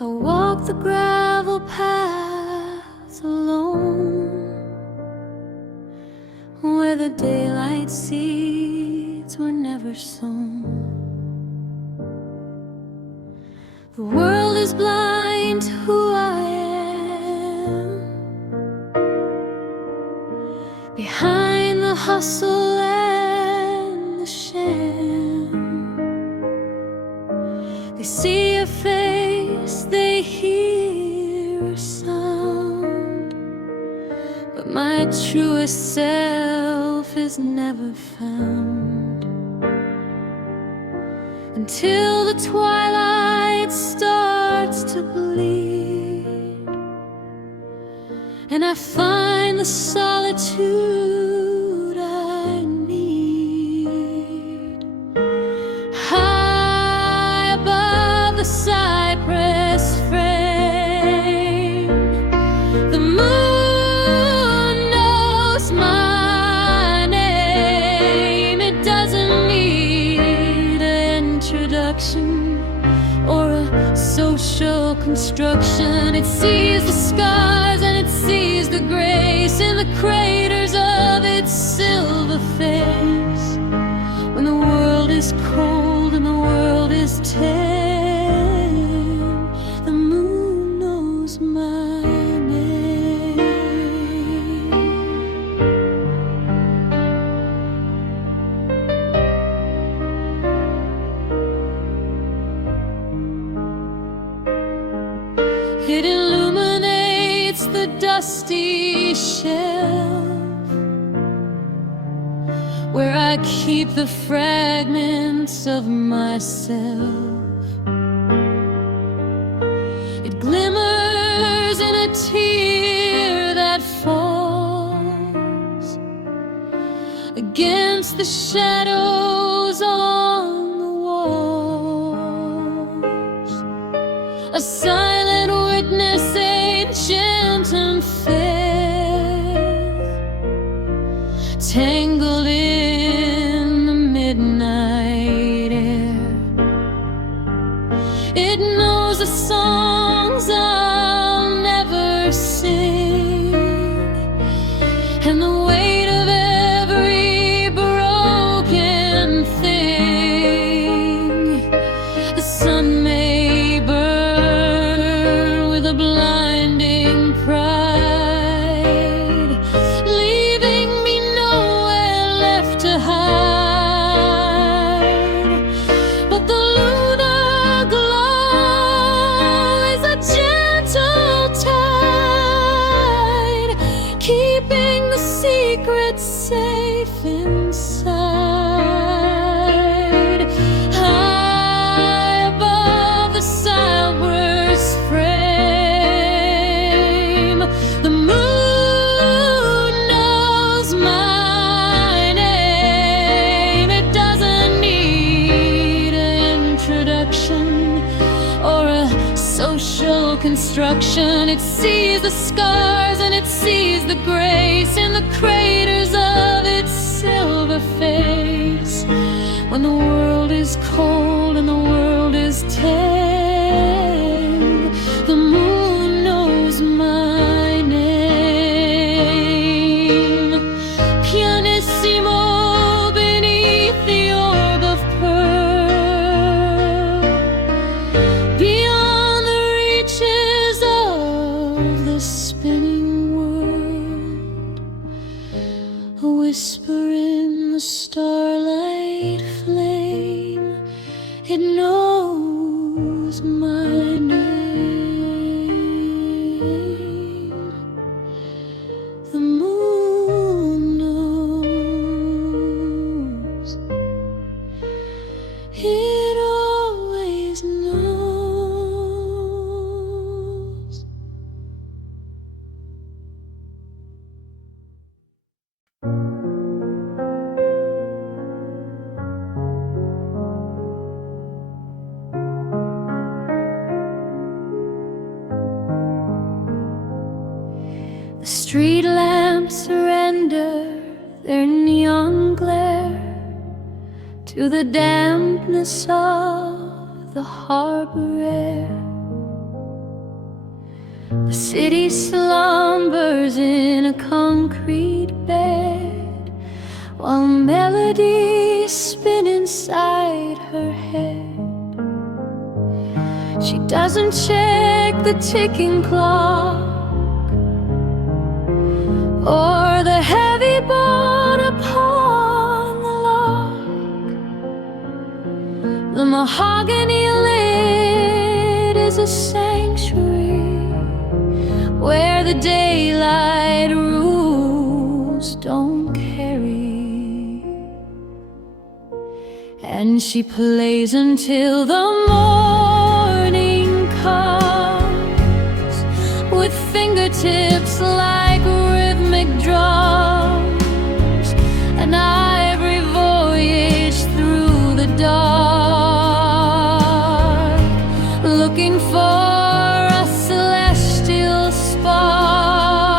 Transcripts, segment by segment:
I walk the gravel paths alone, where the daylight seeds were never sown. The world is blind to who I am, behind the hustle and the sham. They see a face, they hear a sound, but my truest self is never found until the twilight starts to bleed, and I find the solitude I need. High above the cypress frame, the moon knows my name. It doesn't need an introduction or a social construction. It sees the scars and it sees the grace in the craters of its silver face. When the world is cold and the world is tame, the moon knows my name. It illuminates the dusty shelf where I keep the fragments of myself. It glimmers in a tear that falls against the shadows on the walls. A silent witness, ancient and fair, tangled in the midnight air. It knows the songs I'll never sing, and the weight of every broken thing. The sun may burn with a blinding pride, leaving me nowhere left to hide. But the lunar glow is a gentle tide, keeping the secret safe inside. High above the cypress frame, the moon knows my name. It doesn't need an introduction or a social construction. It sees the scars and it sees the grace in the craters of its silver face. When the world is cold and the world is tame, the moon knows my name. Pianissimo beneath the orb of pearl, beyond the reaches of the spinning world, a whisper in the starlight flame. It knows my name. The moon knows. It always knows. The street lamps surrender their neon glare to the dampness of the harbor air. The city slumbers in a concrete bed, while melodies spin inside her head. She doesn't check the ticking clock or the heavy bolt upon the lock. The mahogany lid is a sanctuary where the daylight rules don't carry. And she plays until the morning comes, with fingertips like rhythmic drums, an ivory voyage through the dark, looking for a celestial spark,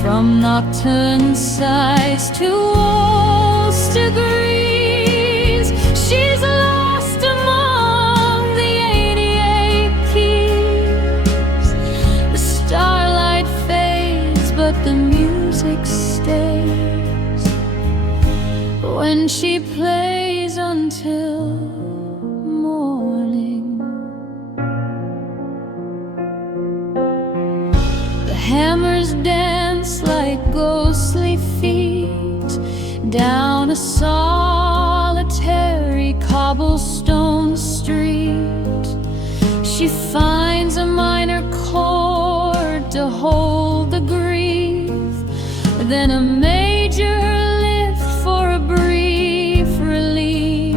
from nocturne sighs to waltz degrees. She's lost among the 88 keys. The starlight fades, but the music stays when she plays until morning. The hammers dance like ghostly feet down a solitary cobblestone street. She finds a minor chord to hold the grief, then a major lift for a brief relief.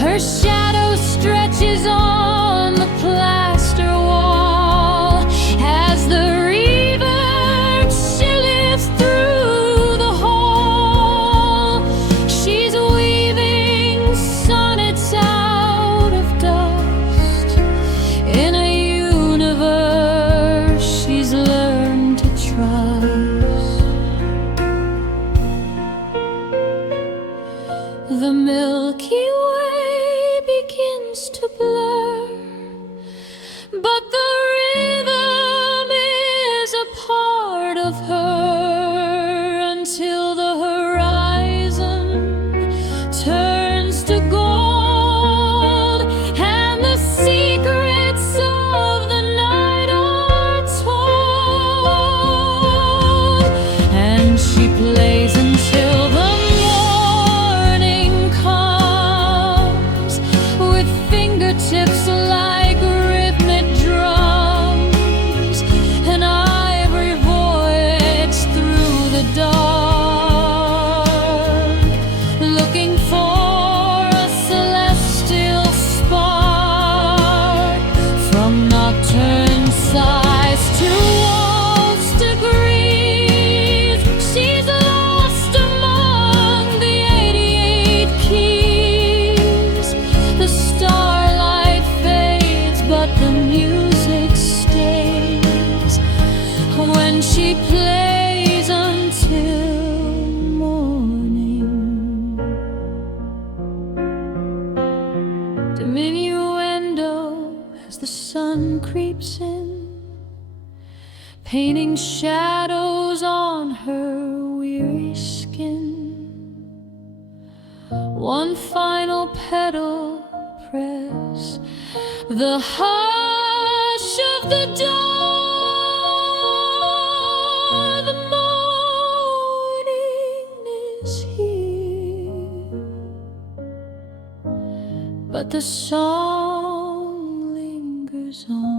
Her shadow stretches on the plaster wall as the reverb shivers through the hall. She's weaving sonnets out of dust in a universe she's learned to trust. The Milky Way begins to blur, but the rhythm is a part of her, until the horizon turns to gold and the secrets of the night are told. And she plays until the morning comes, with fingertips like rhythmic drums, an ivory voyage through the dark, looking for a celestial spark, from nocturne sighs to waltz degrees. She's lost among the 88 keys. The starlight fades, but the music stays when she plays until morning. Diminuendo as the sun creeps in, painting shadows on her weary skin. One final petal press, the hush of the dawn. The morning is here, but the song lingers on.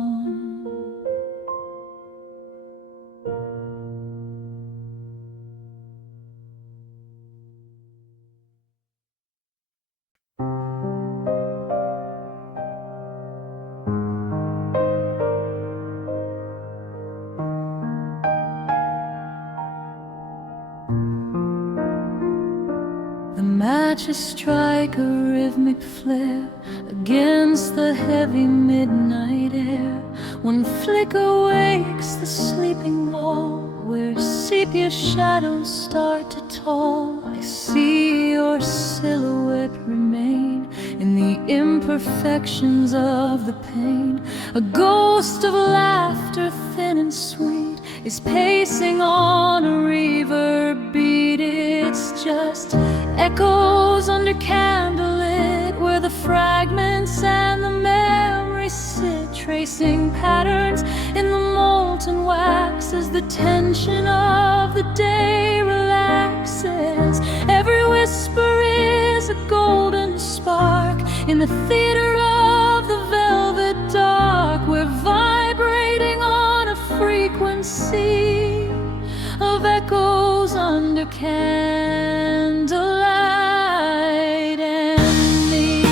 Matches strike a rhythmic flare against the heavy midnight air. One flicker wakes the sleeping wall, where sepia shadows start to tall. I see your silhouette remain in the imperfections of the pain. A ghost of laughter, thin and sweet, is pacing on a reverb beat. It's just echoes under candlelit, where the fragments and the memories sit, tracing patterns in the molten wax as the tension of the day relaxes. Every whisper is a golden spark in the theater of the velvet dark. We're vibrating on a frequency of echoes under candlelight and me.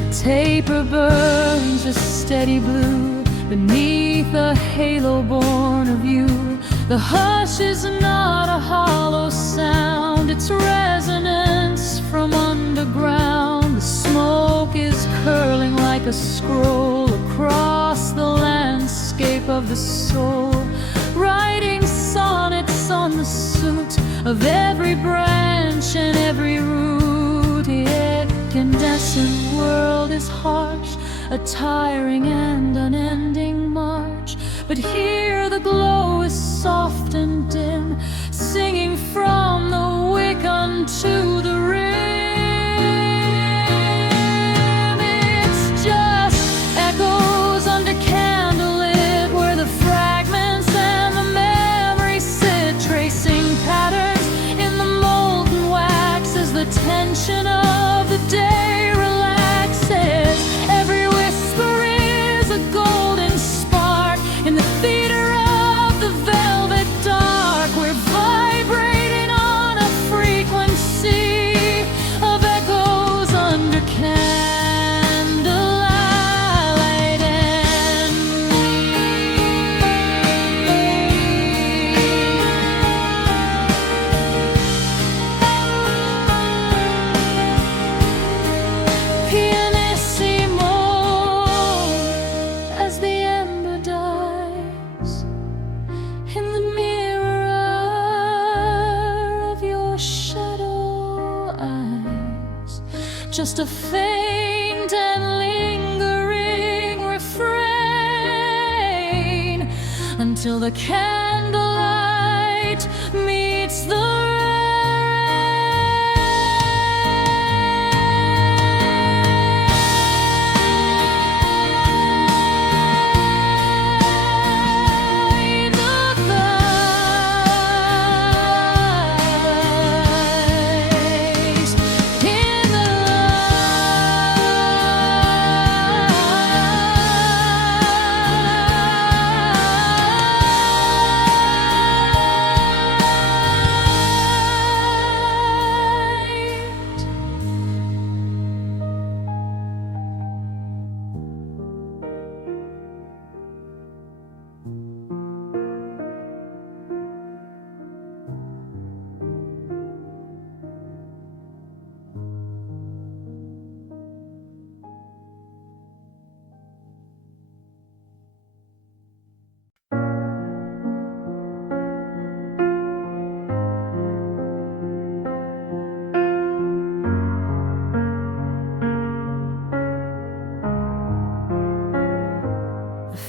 The taper burns a steady blue beneath a halo born of you. The hush is not a hollow sound, it's resonance from underground. The smoke is curling like a scroll across the landscape of the soul, writing sonnets on the suit of every branch and every root. The incandescent world is harsh, a tiring and unending march, but here the glow is soft and dim, singing from the wick unto the rim. It's just echoes under candlelit, where the fragments and the memories sit, tracing patterns in the molten wax as the tension of the day relaxes. Every whisper is a golden spark in the theater of the velvet dark. We're vibrating on a frequency of echoes under candlelight and pianissimo as the ember dies in the mirror of your shadow eyes. Just a faint and lingering refrain until the candlelight meets the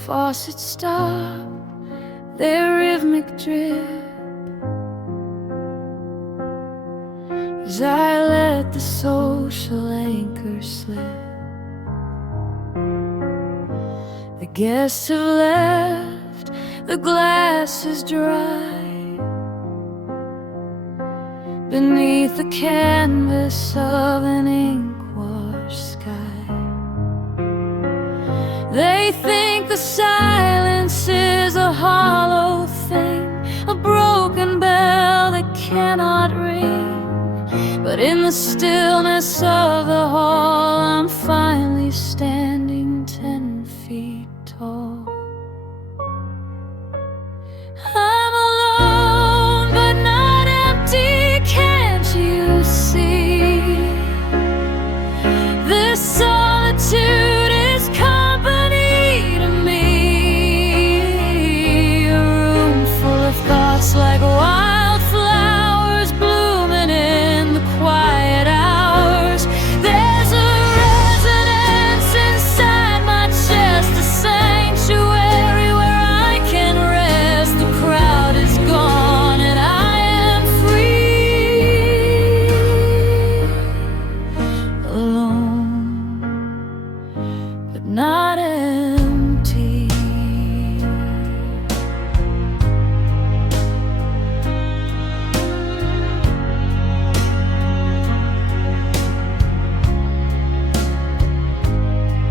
faucets stop their rhythmic drip as I let the social anchor slip. The guests have left, the glass is dry beneath the canvas of an ink-washed sky. They think the silence is a hollow thing, a broken bell that cannot ring. But in the stillness of the hall, I'm finally standing 10 feet tall. I'm alone but not empty, can't you see? This song thoughts like wildflowers blooming in the quiet hours. There's a resonance inside my chest, a sanctuary where I can rest. The crowd is gone and I am free, alone, but not empty.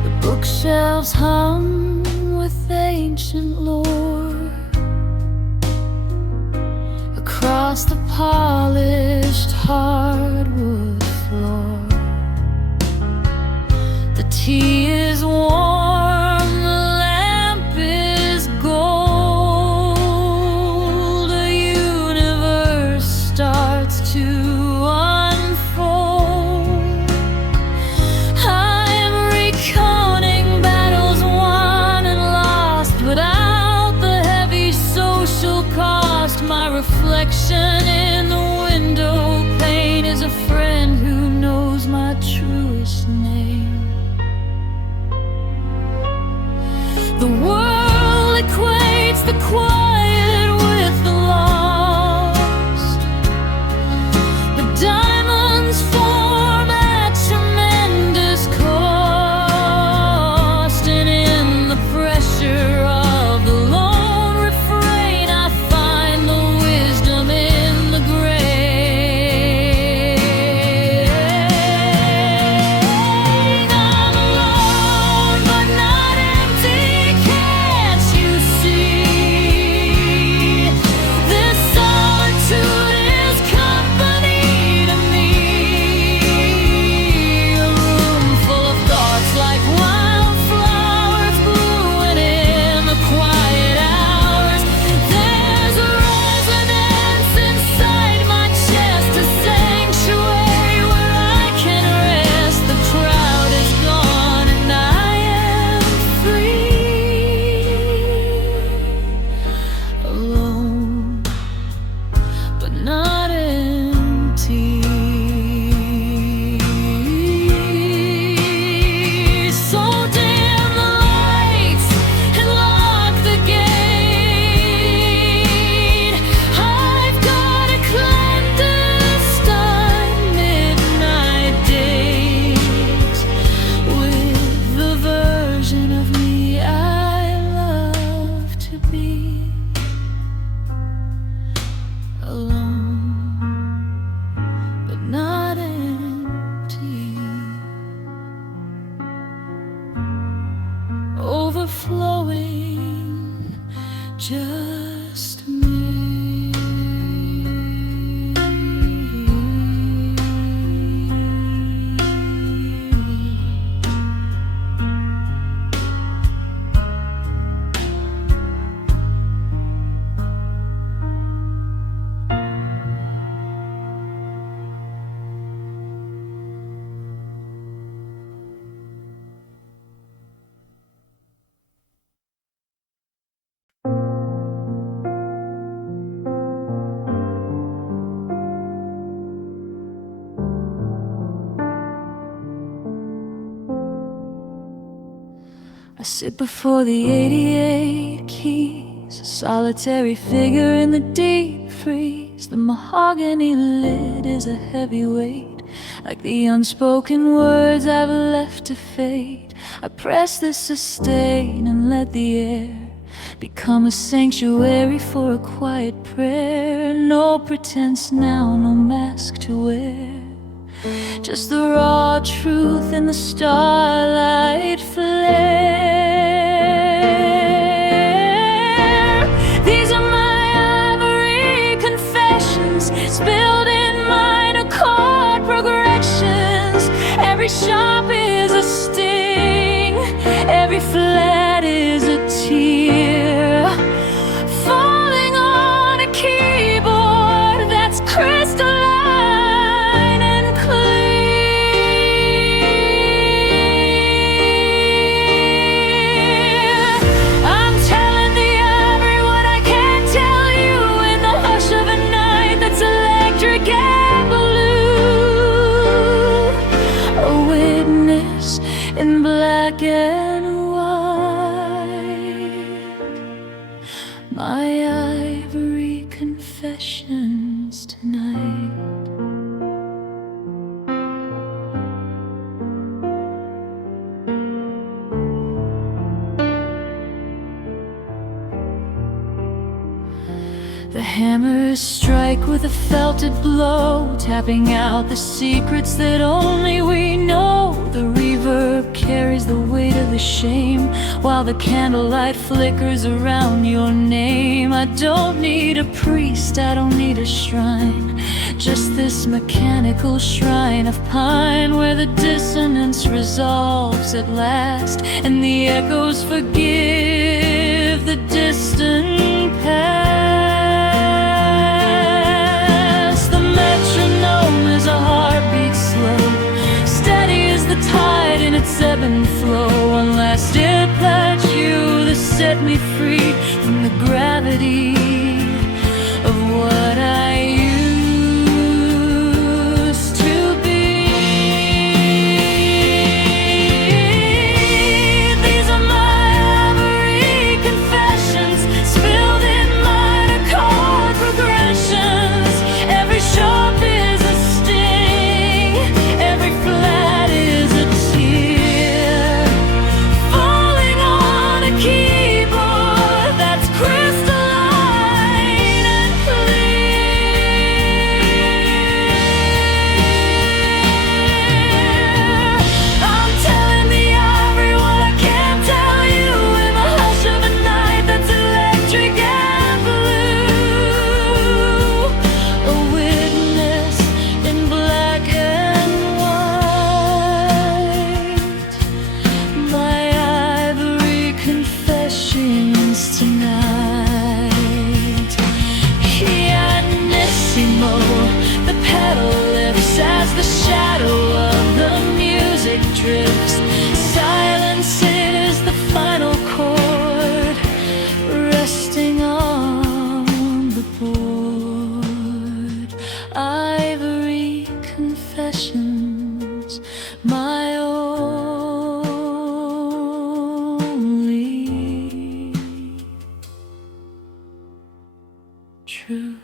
The bookshelves hung with ancient lore. Across the polished hardwood floor, the tea is warm, the lamp is gold. A universe starts to unfold. I'm recounting battles won and lost, without the heavy social cost. My reflection in the window pane is a friend who knows my truest name. The world equates the quiet with the lost, but diamonds form at tremendous cost. And in the pressure of the lone refrain, I find the wisdom in the grain. I'm alone but not empty, can't you see? This solitude is company to me. A room full of thoughts like wildflowers blooming in the quiet hours. There's a resonance inside my chest, a sanctuary where I can rest. The crowd is gone and I am free, alone, but not empty. So dim the lights and lock the gate. I've got a clandestine midnight date with the version of me I love to be, alone, but not empty. Overflowing, just me. I sit before the 88 keys, a solitary figure in the deep freeze. The mahogany lid is a heavy weight, like the unspoken words I've left to fade. I press the sustain and let the air become a sanctuary for a quiet prayer. No pretense now, no mask to wear, just the raw truth in the starlight flare. These are my ivory confessions, spilled in minor chord progressions. Every sharp is a sting, every flat is a tear, falling on a keyboard that's crystalline and clear. I'm telling the ivory what I can't tell you in the black and white, my ivory confessions tonight. The hammers strike with a felted blow, tapping out the secrets that only we know. The reverb carries the weight of the shame, while the candlelight flickers around your name. I don't need a priest, I don't need a shrine, just this mechanical shrine of pine, where the dissonance resolves at last, and the echoes forgive the distant past. A heartbeat slow, steady as the tide in its ebb and flow. One last dear pledge, you that set me free from the gravity of what I used to be. These are my ivory confessions, spilled in minor chord progressions. Every sharp is a flat is a tear falling on a keyboard that's crystalline and clear. I'm telling the ivory what I can't tell you in the hush of a night that's electric and blue. A witness in black and tonight. Pianissimo, the pedal lifts as the shadow of the music drifts. Silence, it is the final chord resting on the board. Ivory confessions, my only truth.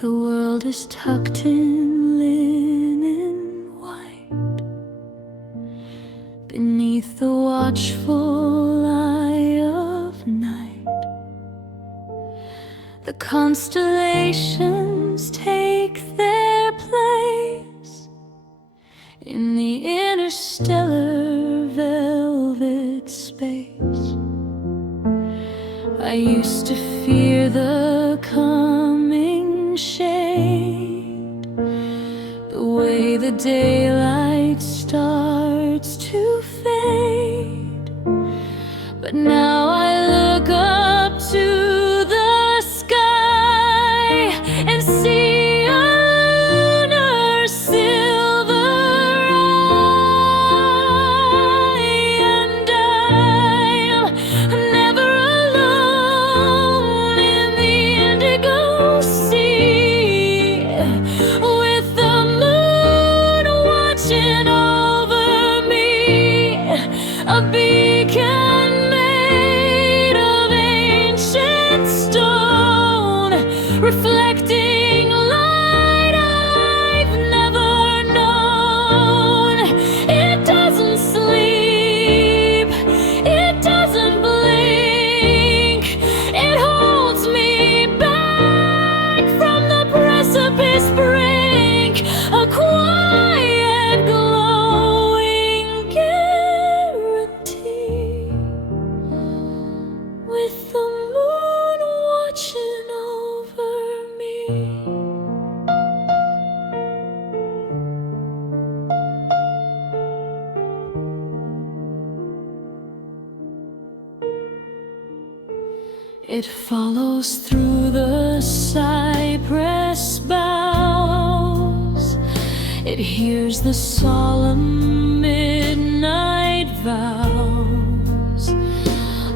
The world is tucked in linen white, beneath the watchful eye of night. The constellations take their place in the interstellar velvet space. I used to fear the coming shade, the way the daylight starts to fade. But now I look up to the sky and see a lunar silver eye, and I'm never alone in the indigo sea, with the moon watching over me, a beacon made of ancient stone, reflecting light I've never known. It doesn't sleep, it doesn't blink, it holds me back from the precipice brink, a quiet glowing guarantee, with the moon watching over me. It follows through the cypress boughs. It hears the solemn midnight vows,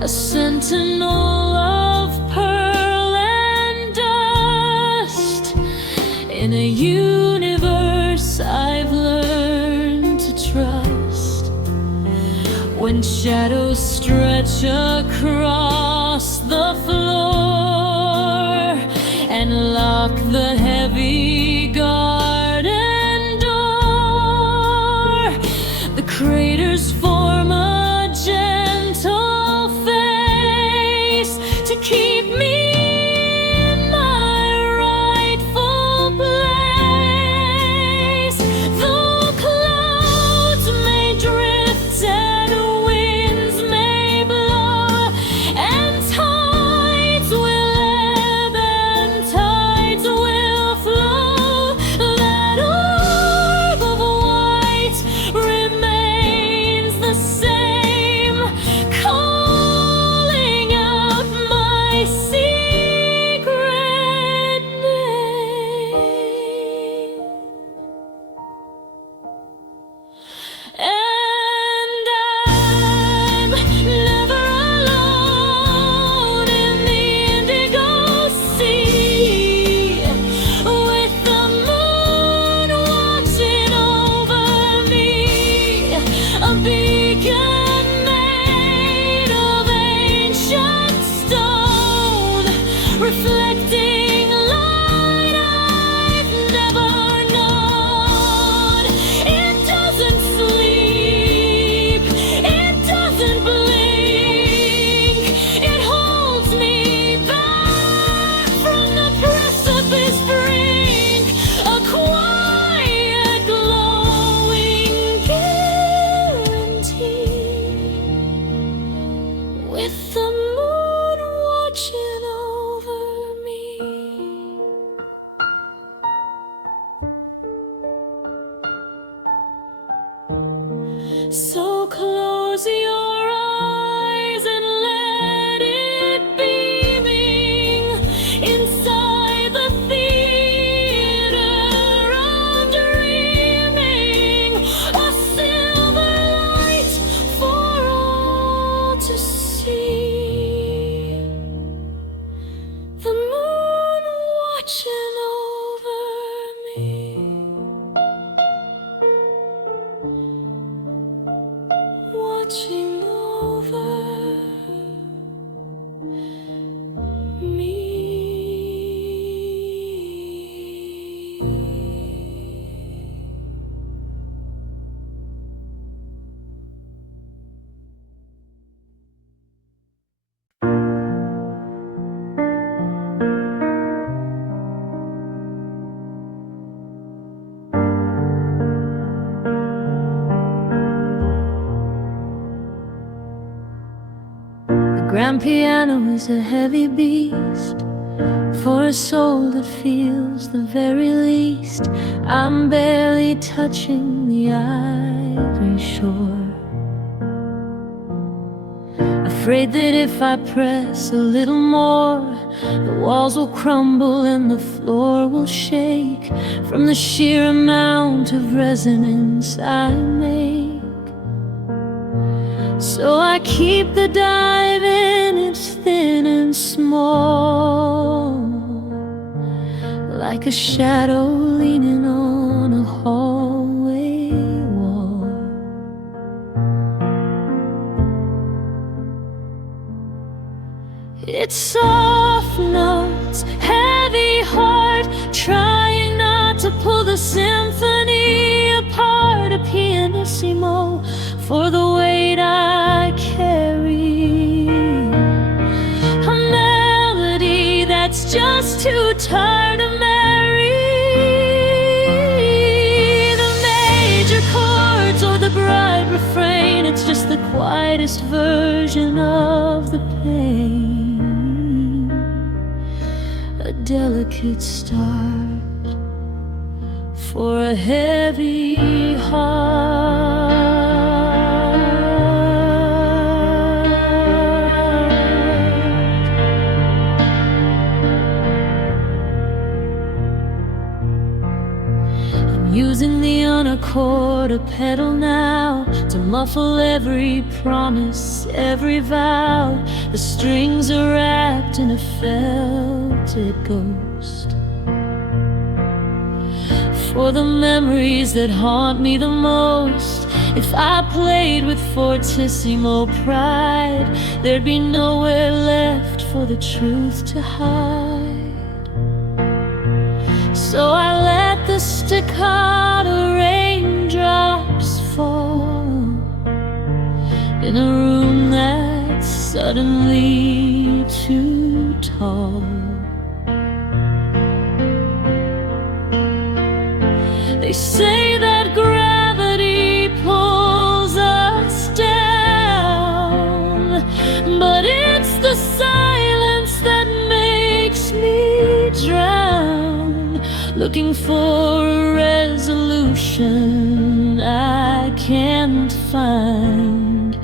a sentinel of pearl and dust in a universe I've learned to trust. When shadows stretch across the floor and lock the heavy garden door, the craters form a gentle face to keep me in my rightful place. Though clouds may drift and winds may blow, and tides will ebb and tides will flow, that orb of white remains the same, calling out my secret name. And I'm never alone in the indigo sea, with the moon watching over me, a beacon made of ancient stone, reflecting light I've never known. It doesn't sleep, it doesn't blink, it holds me back from the precipice brink, a quiet glowing guarantee, with the moon watching over me. So close your eyes and let it beaming inside the theater of dreaming, a silver light for all to see, the moon watching over me, watching over me. The grand piano is a heavy beast for a soul that feels the very least. I'm barely touching the ivory shore, afraid that if I press a little more, the walls will crumble and the floor will shake from the sheer amount of resonance I make. So I keep the dive in, it's thin and small, like a shadow leaning on a hallway wall. It's soft notes, heavy heart, trying not to pull the symphony apart, a pianissimo for the weight I carry, a melody that's just too tired to marry. The major chords or the bright refrain, it's just the quietest version of the pain, a delicate start for a heavy heart. using the unaccord a pedal now to muffle every promise, every vow. The strings are wrapped in a felted ghost. For the memories that haunt me the most, if I played with fortissimo pride, there'd be nowhere left for the truth to hide. So I let the staccato raindrops fall in a room that's suddenly too tall. They say that gravity pulls us down, but it's the silence that makes me drown, looking for a resolution I can't find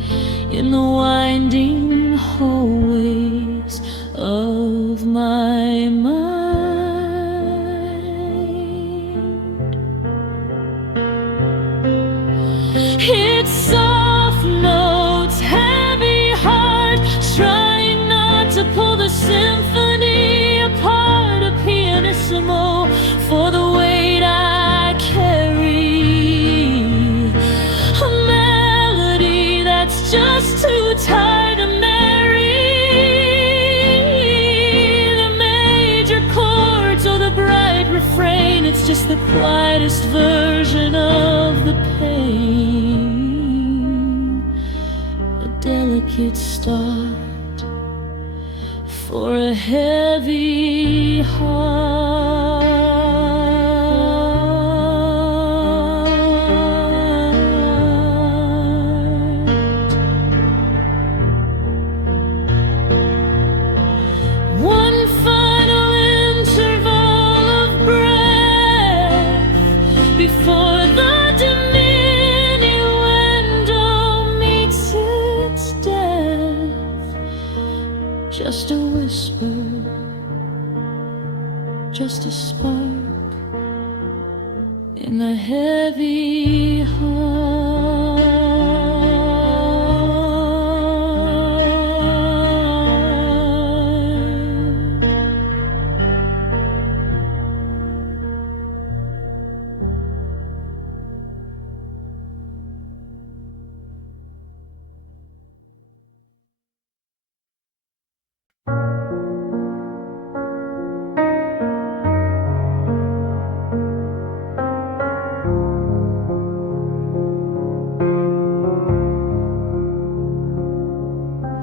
in the winding hallways of my mind. It's soft notes, heavy heart, trying not to pull the symphony apart. A pianissimo for the weight I carry, a melody that's just too tired to marry. The major chords or the bright refrain, it's just the quietest version of the pain. A delicate start for a heavy heart. One final interval of breath before the diminuendo meets its death. Just a whisper, just a spark in a heavy heart.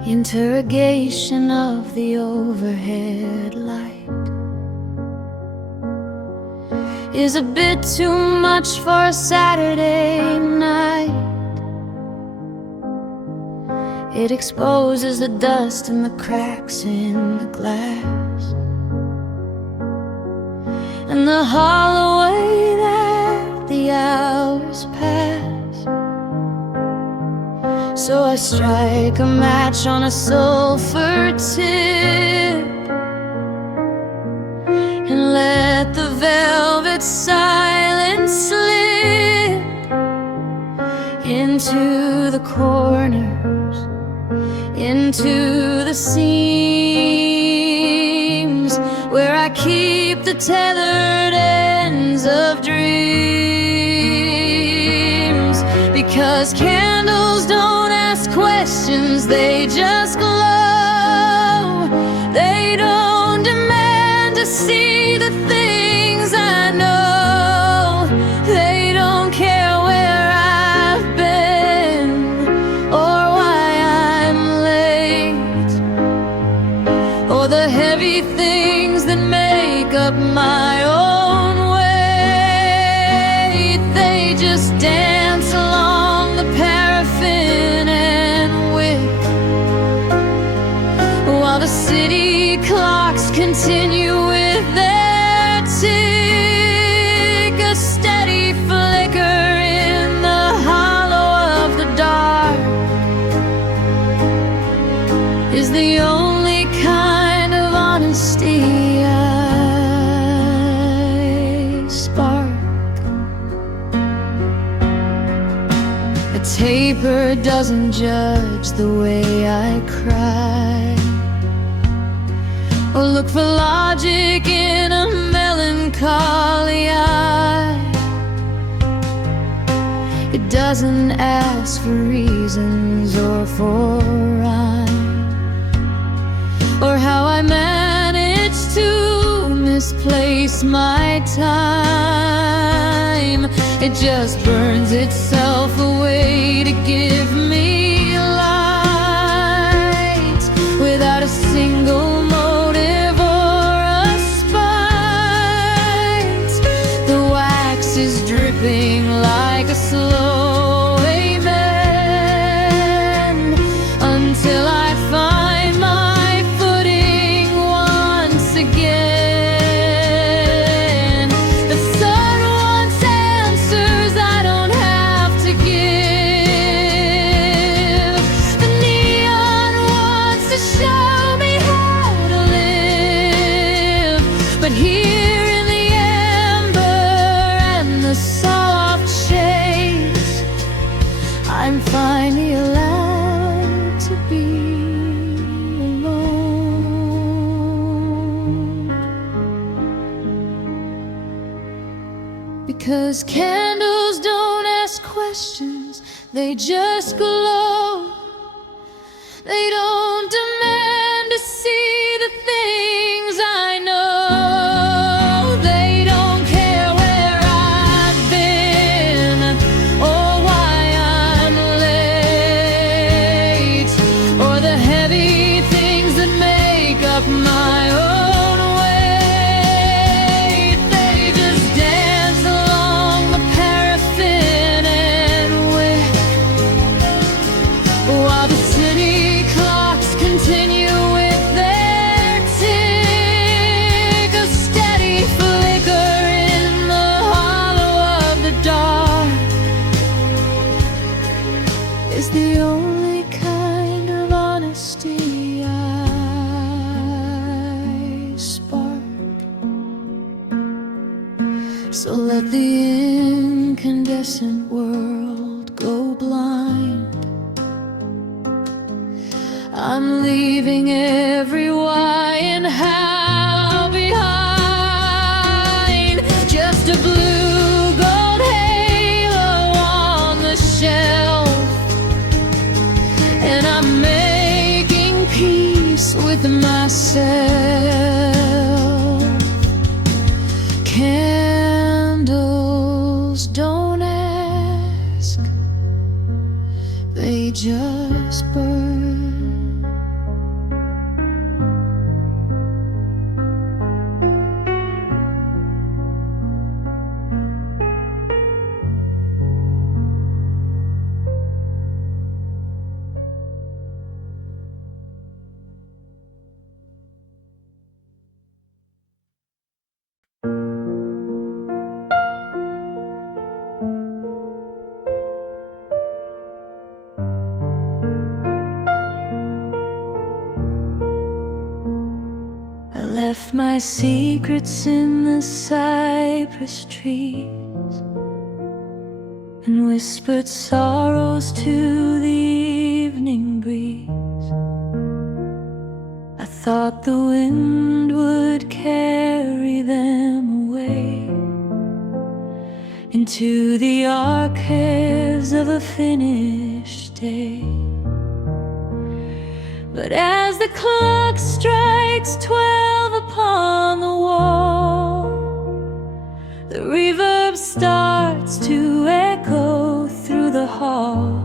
Interrogation of the overhead light is a bit too much for a Saturday night. It exposes the dust and the cracks in the glass and the hollow way that the hours pass. So I strike a match on a sulfur tip and let the velvet silence slip into the corners, into the seams where I keep the tethered ends of dreams. Because candles don't ask questions, they just glow. They don't demand to see the things I know. They don't care where I've been or why I'm late, or the heavy things that make up my own way. They just dance along the paraffin and wick, while the city clocks continue with their tick. A steady flicker in the hollow of the dark is the only kind of honesty I spark. taper doesn't judge the way I cry, or look for logic in a melancholy eye. It doesn't ask for reasons or for rhyme, or how I manage to misplace my time. It just burns itself away to give me light, without a single motive or a spite. The wax is dripping like a slow amen, until I find my footing once again. But here in the amber and the soft shades, I'm finally allowed to be alone. Because candles don't ask questions, they just glow. They don't demand to see the things I know. My own way, they just dance along the paraffin and wick, while the city clocks continue with their tick. A steady flicker in the hollow of the dark is the only kind of honesty So let the incandescent world go blind. I'm leaving every why and how behind. Just a blue gold halo on the shelf, and I'm making peace with myself. Candles don't ask, they just burn. Left my secrets in the cypress trees, and whispered sorrows to the evening breeze. I thought the wind would carry them away into the archives of a finished day. But as the clock strikes 12 upon the wall, the reverb starts to echo through the hall.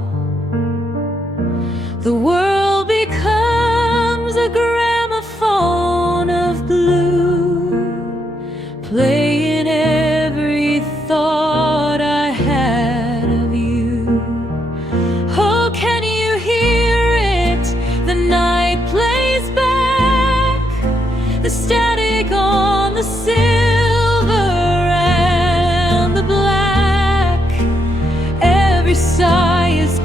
The world becomes a gramophone of blue, playing every thought I had of you. Oh, can you hear it? The night plays back the static on the silver and the black. Every sigh is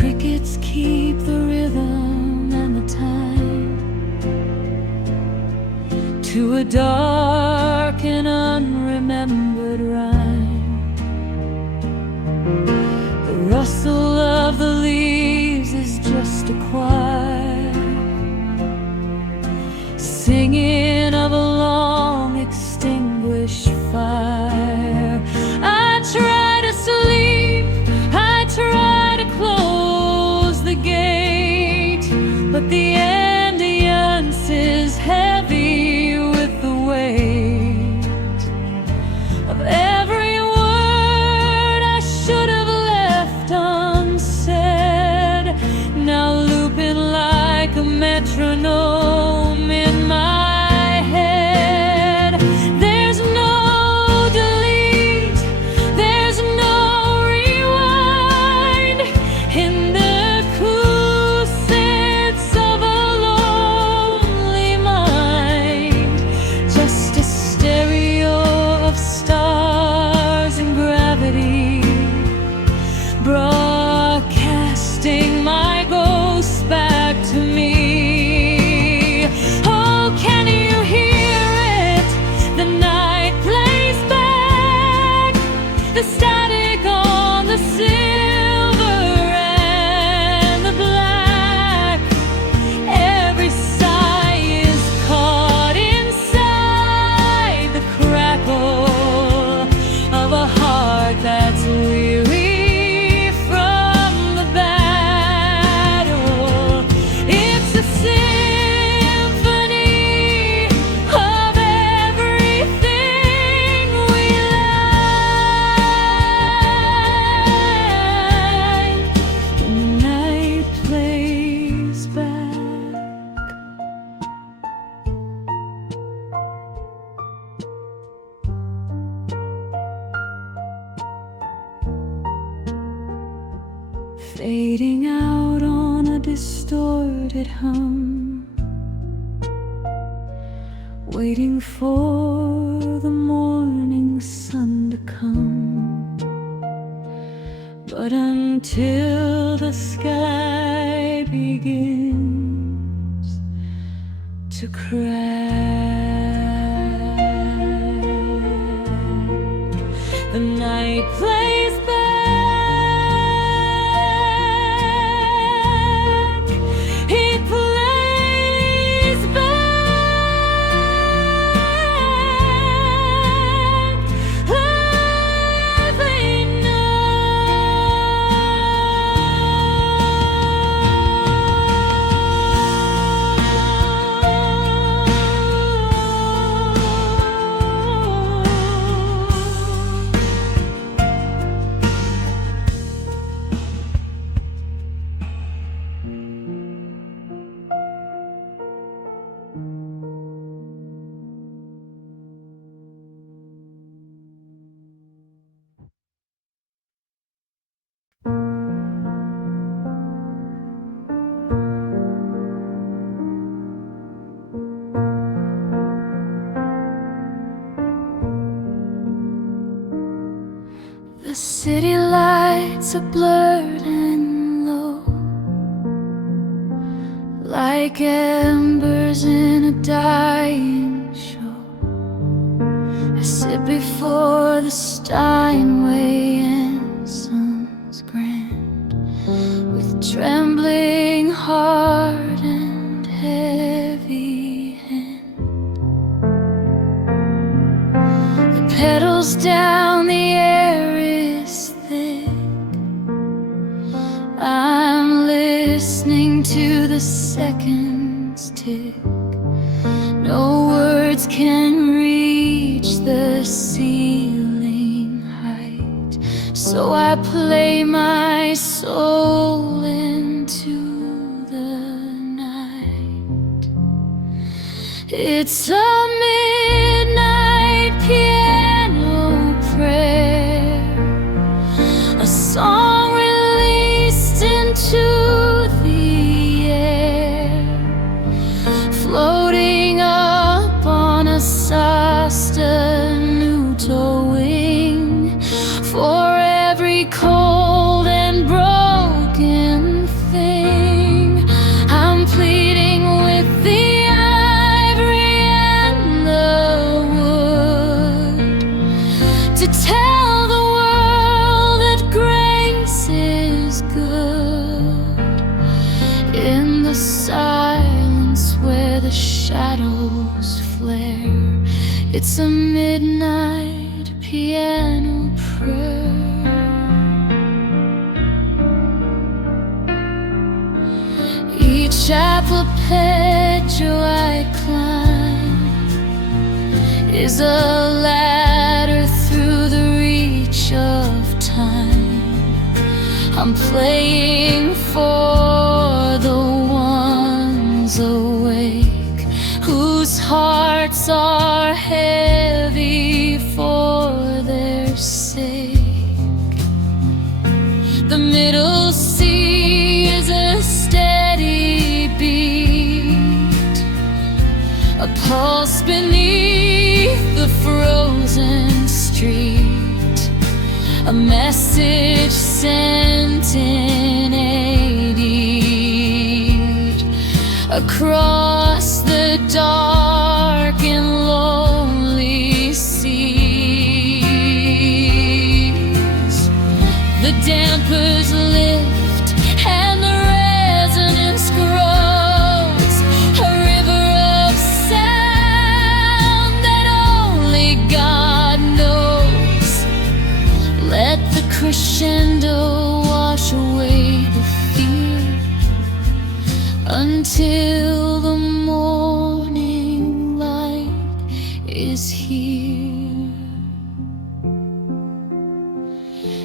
crickets keep the rhythm and the time to a dark and unremembered rhyme. The rustle of the leaves is just a choir singing of a long extinguished fire. I try to sleep, I try to close the gate, but the ambience is heavy with the weight of every word I should have left unsaid, now looping like a metronome in my head. There's no delete, there's no rewind in the cool sense of a lonely mind, just a stereo of stars and gravity, broadcasting my ghost back to me. Oh, can you hear it? The night plays back the static on the silver and the black. Every sigh is caught inside the crackle of a heart that's weary from the battle. It's a symphony of everything we like. The night plays back. Fading out on a distorted hum, waiting for the morning sun to come. But until the sky begins to crack, the night plays back. It plays back every The city lights are blurred and low, like embers in a dying show. I sit before the Steinway and sun's grand, with trembling heart and heavy hand. The pedals down, the air is thick. I'm listening to the seconds tick. No words can reach the ceiling height, so I play my soul into the night. It's a midnight piano prayer, a song released into the air, floating up on a sostenuto wing, for every cold and broken It's a midnight piano prayer. Each arpeggio I climb is a ladder through the reach of time. I'm playing for the ones awake, whose hearts are heavy for their sake. The middle C is a steady beat, a pulse beneath the frozen street, a message sent in a deed across the dark and lonely seas. The dampers lift and the resonance grows, a river of sound that only God knows. Let the crescendo wash away the fear until the morning light is here.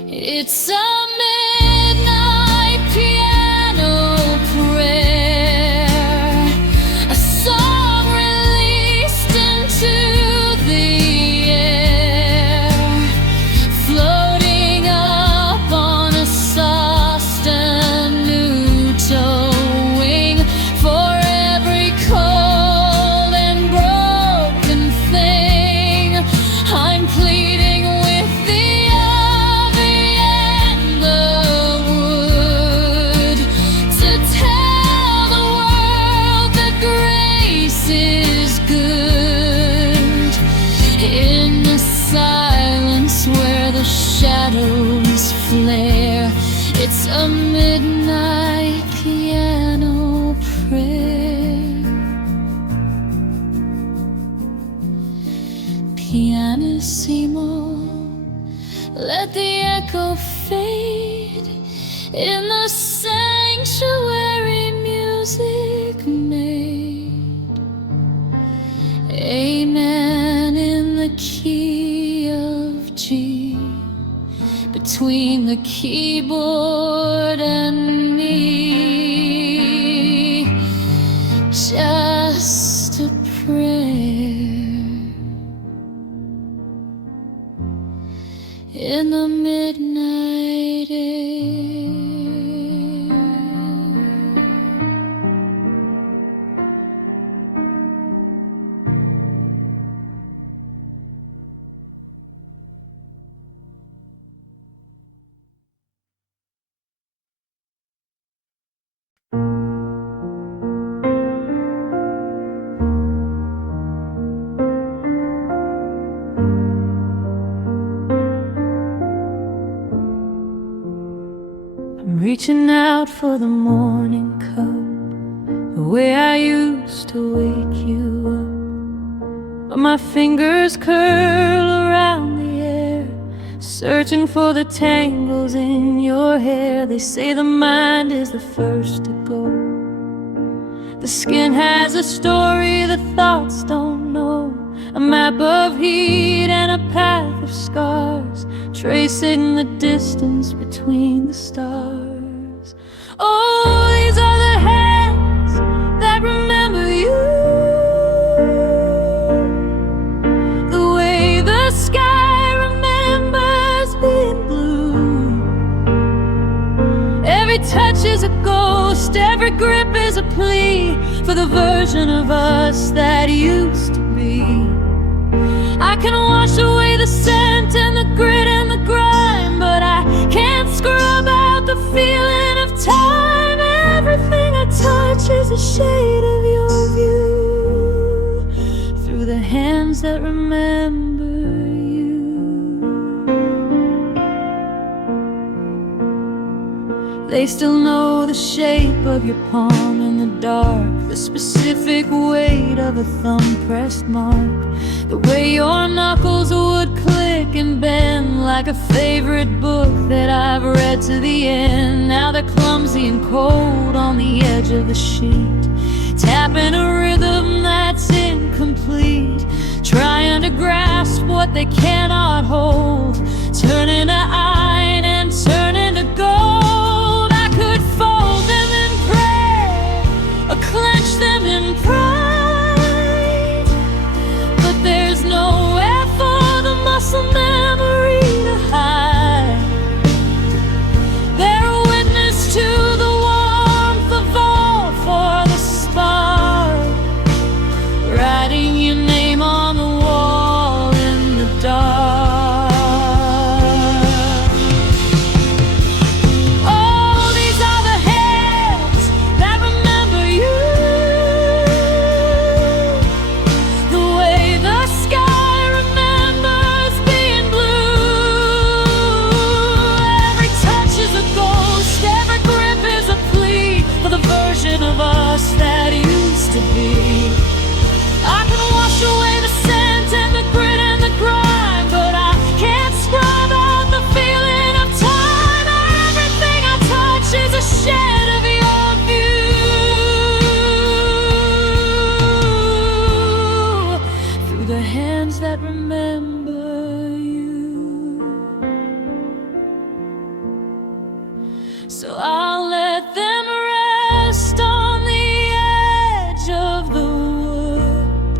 It's a midnight piano prayer, a song released into the air, floating up on a sauced new towing for every cold and broken thing. I'm pleading with the ivy and the wood to tell the world that grace is good. In the silence where the shadows flare, it's a midnight piano prayer. Pianissimo, let the echo fade in the sanctuary music made. Amen in the key of G, between the keyboard and me. Just a prayer in the midnight air. I'm reaching out for the morning cup, the way I used to wake you up. But my fingers curl around the air, searching for the tangles in your hair. They say the mind is the first to go. The skin has a story the thoughts don't know, a map of heat and a path of scars, tracing the distance between the stars. Oh, these are the hands that remember you, the way the sky remembers being blue. Every touch is a ghost, every grip is a plea for the version of us that used to be. I can wash away the scent and the grit and the grime, but I can't scrub out the feeling of time. Everything I touch is a shade of your view, through the hands that remember you. They still know the shape of your palm and the dark, the specific weight of a thumb-pressed mark, the way your knuckles would click and bend like a favorite book that I've read to the end. Now they're clumsy and cold on the edge of the sheet, tapping a rhythm that's incomplete, trying to grasp what they cannot hold, turning to iron and turning to gold. I could fold them in prayer or clench them in pride, but there's nowhere for the muscle memory to hide. They're a witness to the warmth of all for the spark, writing your name on the wall in the dark. Of us that used to be, I can wash away the scent and the grit and the grime, but I can't scrub out the feeling of time. Everything I touch is a shed of your view, through the hands that remember you. So I'll let them rest on the edge of the wood,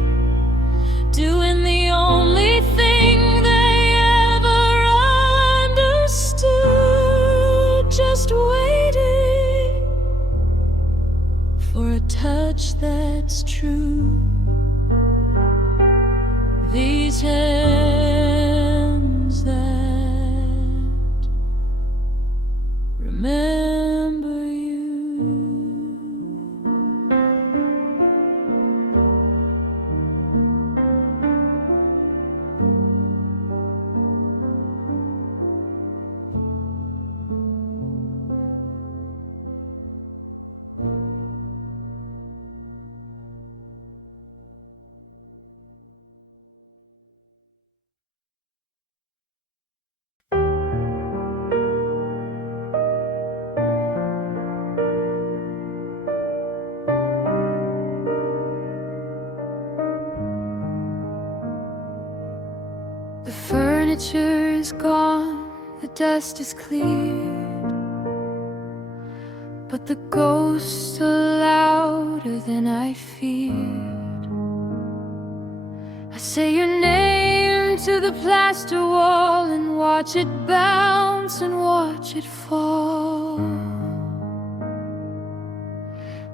doing the only thing they ever understood, just waiting for a touch that's true. These hands that remember you. The furniture is gone, the dust is cleared, but the ghosts are louder than I feared. I say your name to the plaster wall and watch it bounce and watch it fall.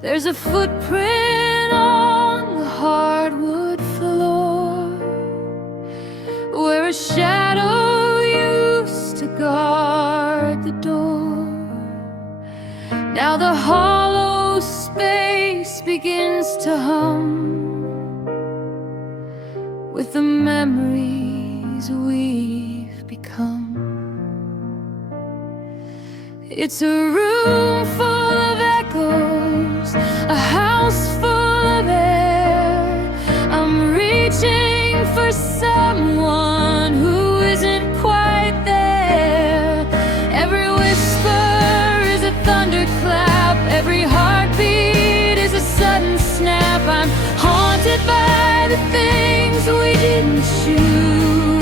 There's a footprint on the hardwood floor where a shadow used to guard the door. Now the hollow space begins to hum with the memories we've become. It's a room full of echoes, a house full of air. I'm reaching for someone who isn't quite there. Every whisper is a thunderclap, every heartbeat is a sudden snap. I'm haunted by the things we didn't choose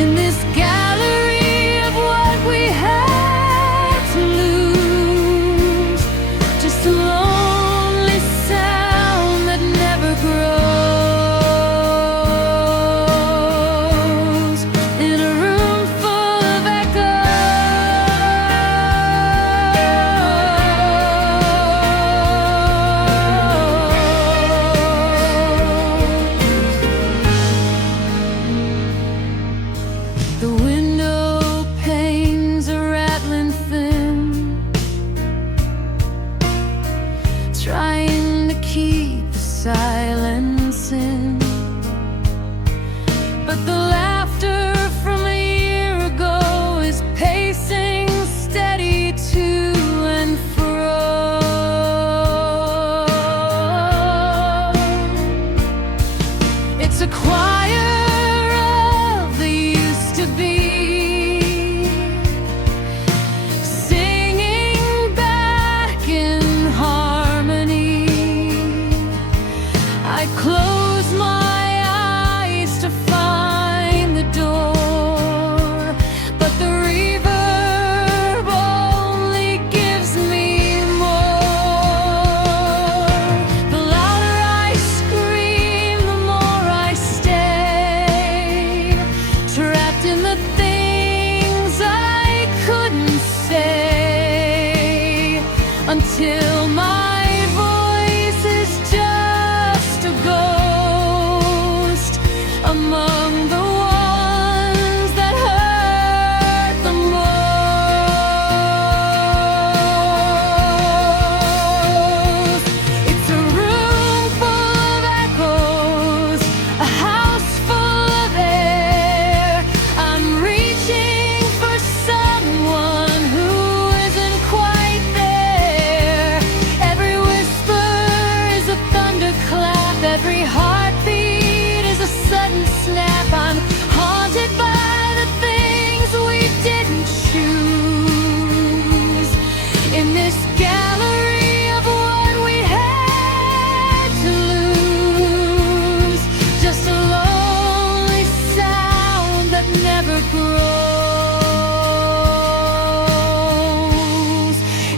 in this gallery of what we had to lose. Just a lonely sound that never grows in a room full of echoes. until my voice is just a ghost among the ones that hurt the most. It's a room full of echoes, a house full of air. I'm reaching for someone who isn't quite there. Every whisper is a thunderclap, every heartbeat is a sudden snap. I'm haunted by the things we didn't choose in this gallery of what we had to lose. Just a lonely sound that never grows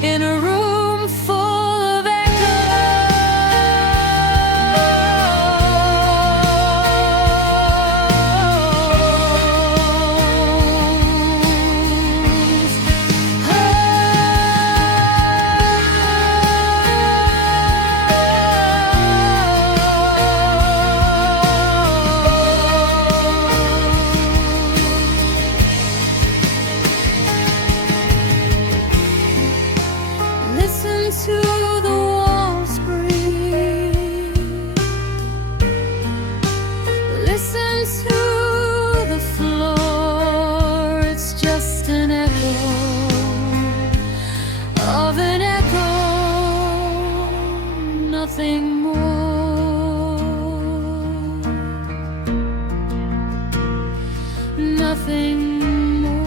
in a room full of Listen to the walls breathe. Listen to the floor. It's just an echo of an echo, nothing more. Nothing more.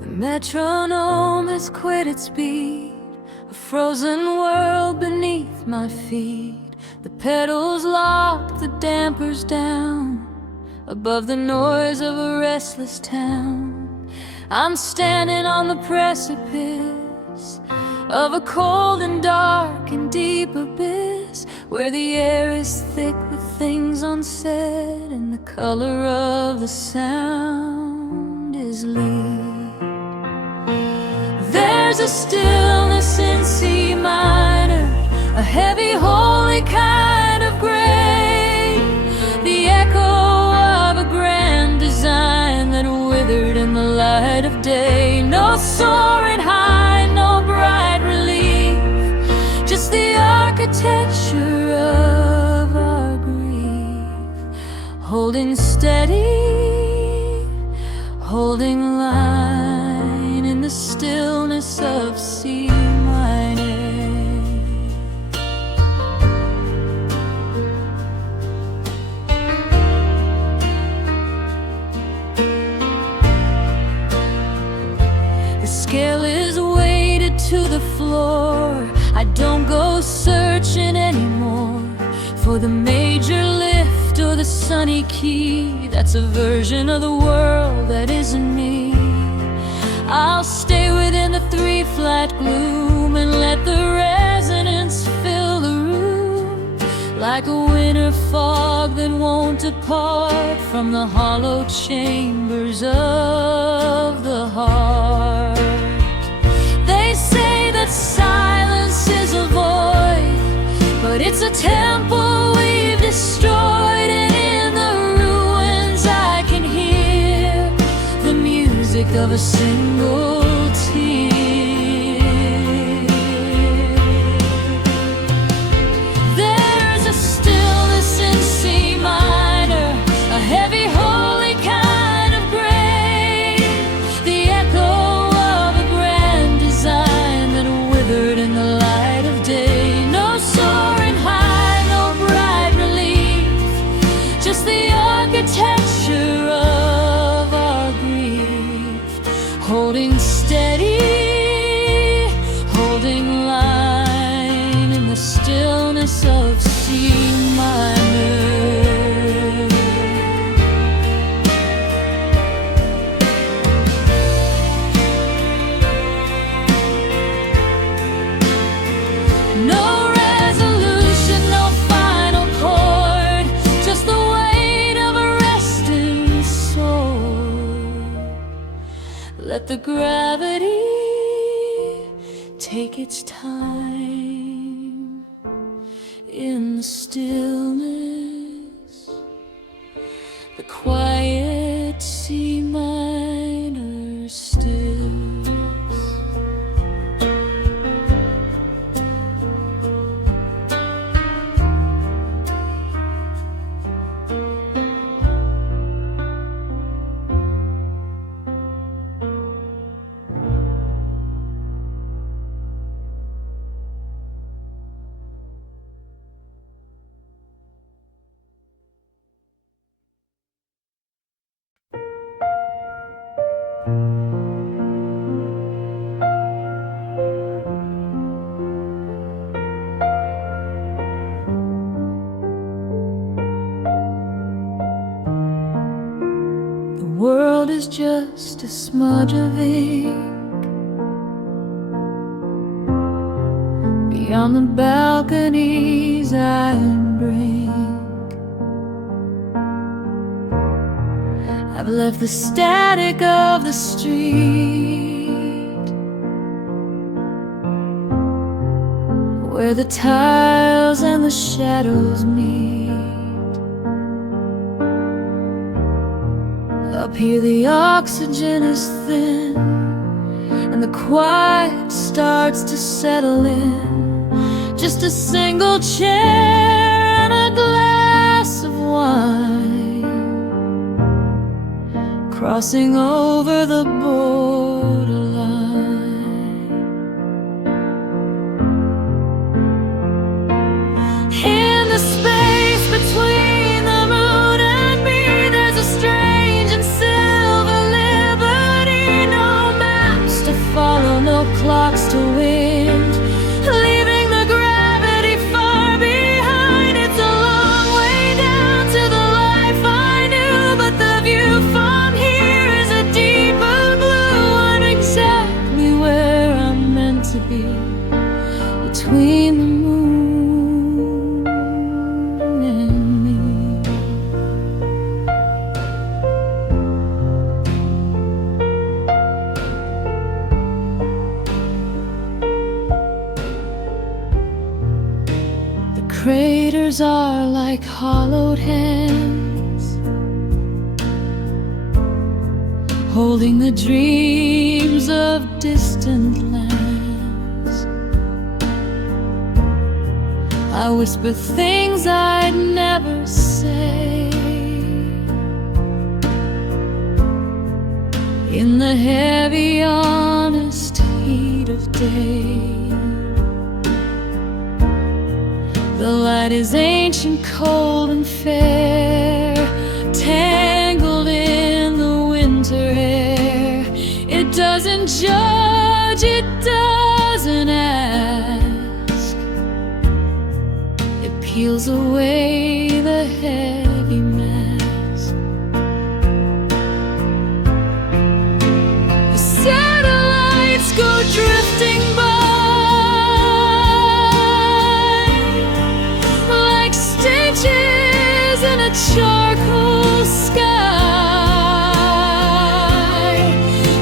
The metronome has quit its beat, a frozen world beneath my feet. The pedals lock the dampers down, above the noise of a restless town. I'm standing on the precipice of a cold and dark and deep abyss, where the air is thick with things unsaid, and the color of the sound is lead. There's a stillness in C minor, a heavy, holy kind of gray, the echo of a grand design that withered in the light of day. No soaring high, no bright relief, just the architecture of our grief, holding steady, holding line in the stillness of C minor. The scale is weighted to the floor. I don't go searching anymore for the major lift or the sunny key. That's a version of the world that isn't me. I'll stay within the three-flat gloom and let the resonance fill the room, like a winter fog that won't depart from the hollow chambers of the heart. They say that silence is a void, but it's a temple we've destroyed, and in the ruins I can hear the music of a single tear. There's a stillness in C minor, a heavy, holy kind of gray, the echo of a grand design that withered in the light of day. No soaring high, no bright relief, just the architecture of our grief, holding steady, the gravity take its time in the stillness, the quiet C minor stills. The world is just a smudge of ink beyond the balcony's iron brink. I've left the static of the street, where the tiles and the shadows meet. Up here the oxygen is thin, and the quiet starts to settle in. Just a single chair and a glass of wine, crossing over the borderline. In the space between the moon and me, there's a strange and silver liberty. No maps to follow, no clocks to wind, leaving the gravity far behind. It's a long way down to the life I knew, but the view from here is a deeper blue. I'm exactly where I'm meant to be, between the moon and me. The craters are like hollowed hands, holding the dreams of distant lands. I whisper things I'd never say in the heavy, honest heat of day. The light is ancient, cold and fair, tangled in the winter air. It doesn't judge, it doesn't ask. It peels away the heavy mask. The satellites go drifting by like stitches in a charcoal sky,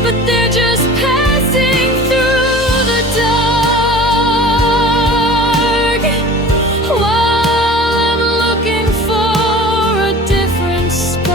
but they're just passing through the dark, while I'm looking for a different spark.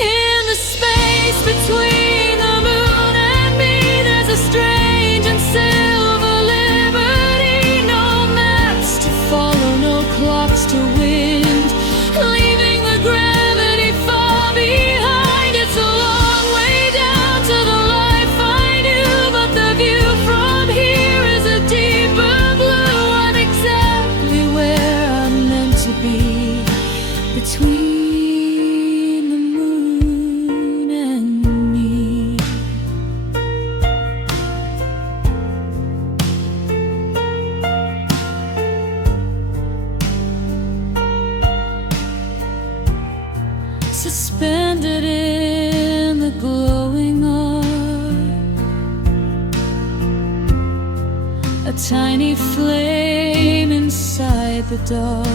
In the space between the moon and me, there's a strange and silver liberty. No maps to follow, no clocks to wind, leaving the gravity far behind. It's a long way down to the life I knew, but the view from here is a deeper blue. I'm exactly where I'm meant to be, between the moon and me. Suspended in the glowing arc, a tiny flame inside the dark.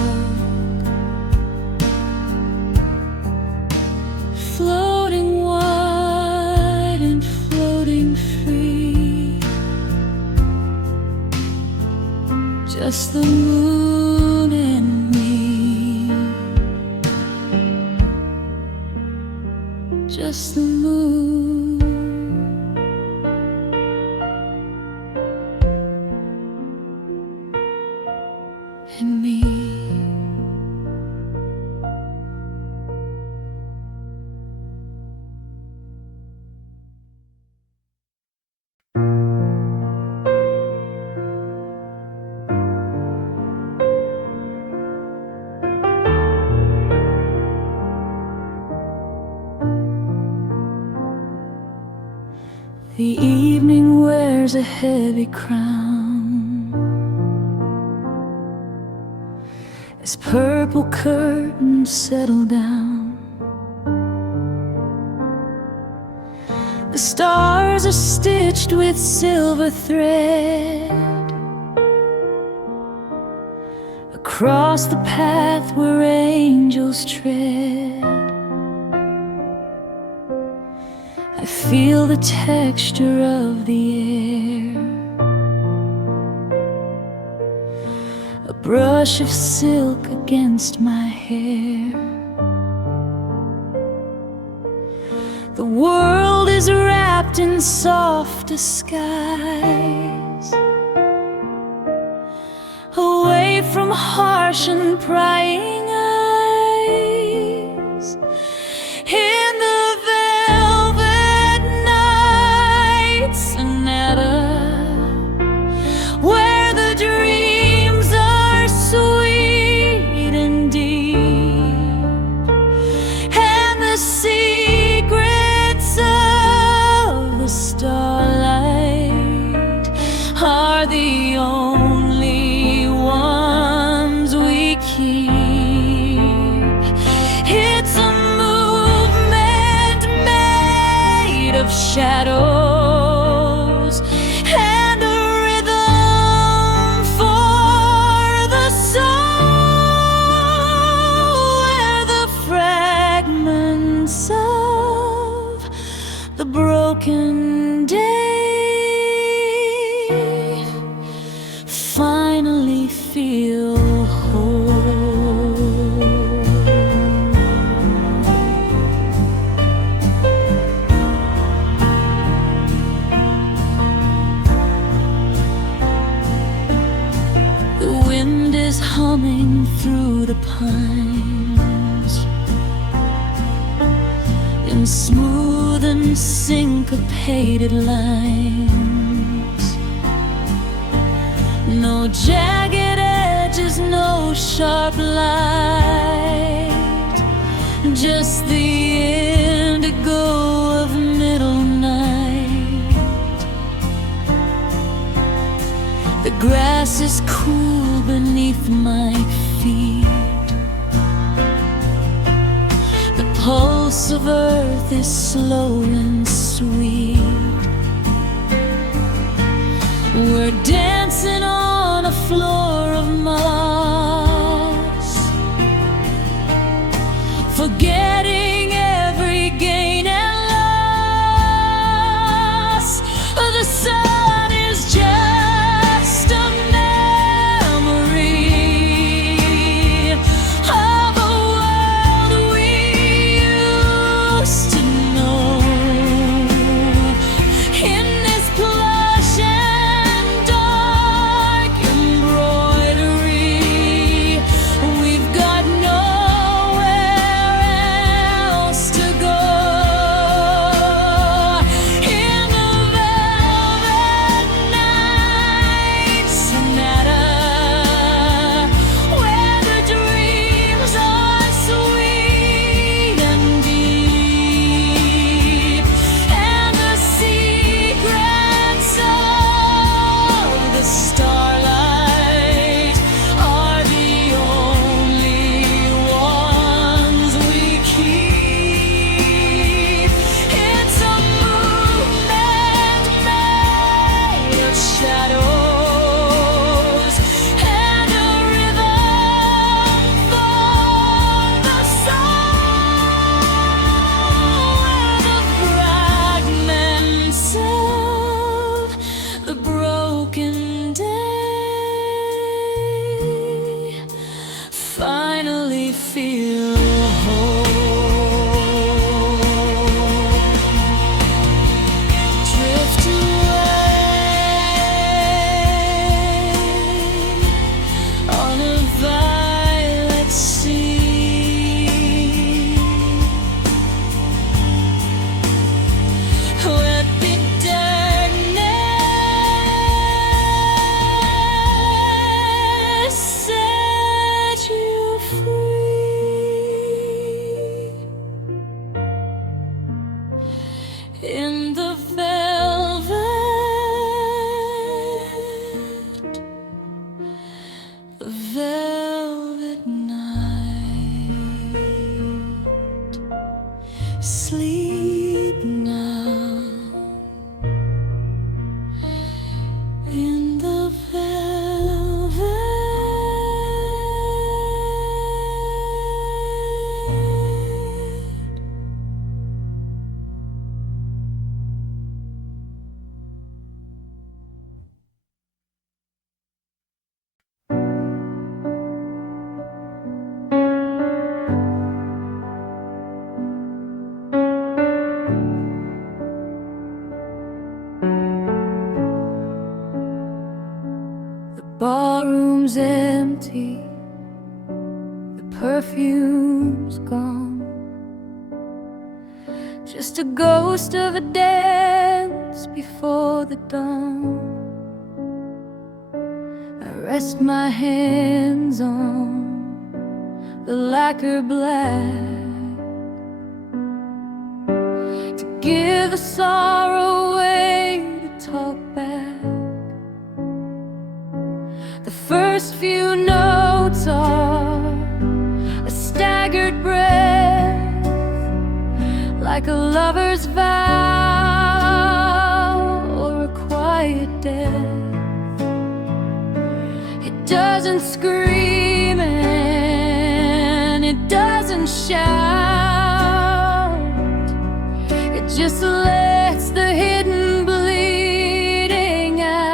and me. The evening wears a heavy crown as purple curtains settle down. The stars are stitched with silver thread across the path where angels tread. I feel the texture of the air, a brush of silk against my hair. The world is wrapped in softer skies, away from harsh and prying eyes. In the velvet night sonata, where the dreams are sweet and deep, and the secrets of the starlight are the only ones we keep. It's a movement made of shadows and a rhythm for the soul, where the fragments of the broken day finally feel whole. The wind is humming through the pines in smooth and syncopated lines. No jagged edges, no sharp light, just the indigo of middle night. The grass is cool beneath my feet, the pulse of earth is slow and sweet. We're dancing on a floor of moss, forgetting every gain and loss. The sun is just a memory of a world we used to know. In this plush and dark embroidery in the velvet, the velvet night. Sleep now in the velvet. Barroom's empty, the perfume's gone, just a ghost of a dance before the dawn. I rest my hands on the lacquer black to give the sorrow way to talk back. The first few notes are a staggered breath, like a lover's vow or a quiet death. It doesn't scream and it doesn't shout, it just lets the hidden bleeding out.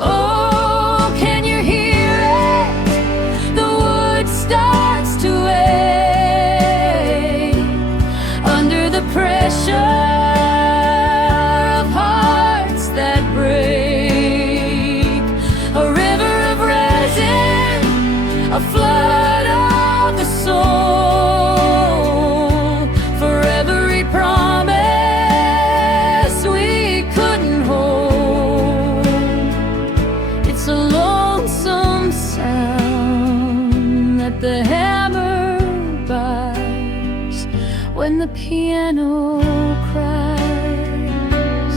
Oh, can you hear it? The wood starts to ache under the pressure of hearts that break. A river of resin, a flood of the soul, for every promise we couldn't hold. It's a lonesome sound that the hammer buys when the piano cries,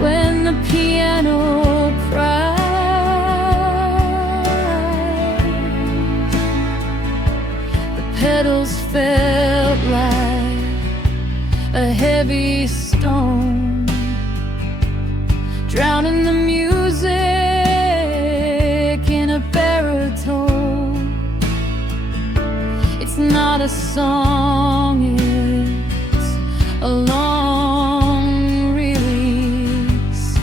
when the piano cries. The petals felt like a heavy stone, drowning the music in a baritone. It's not a song, it's a long release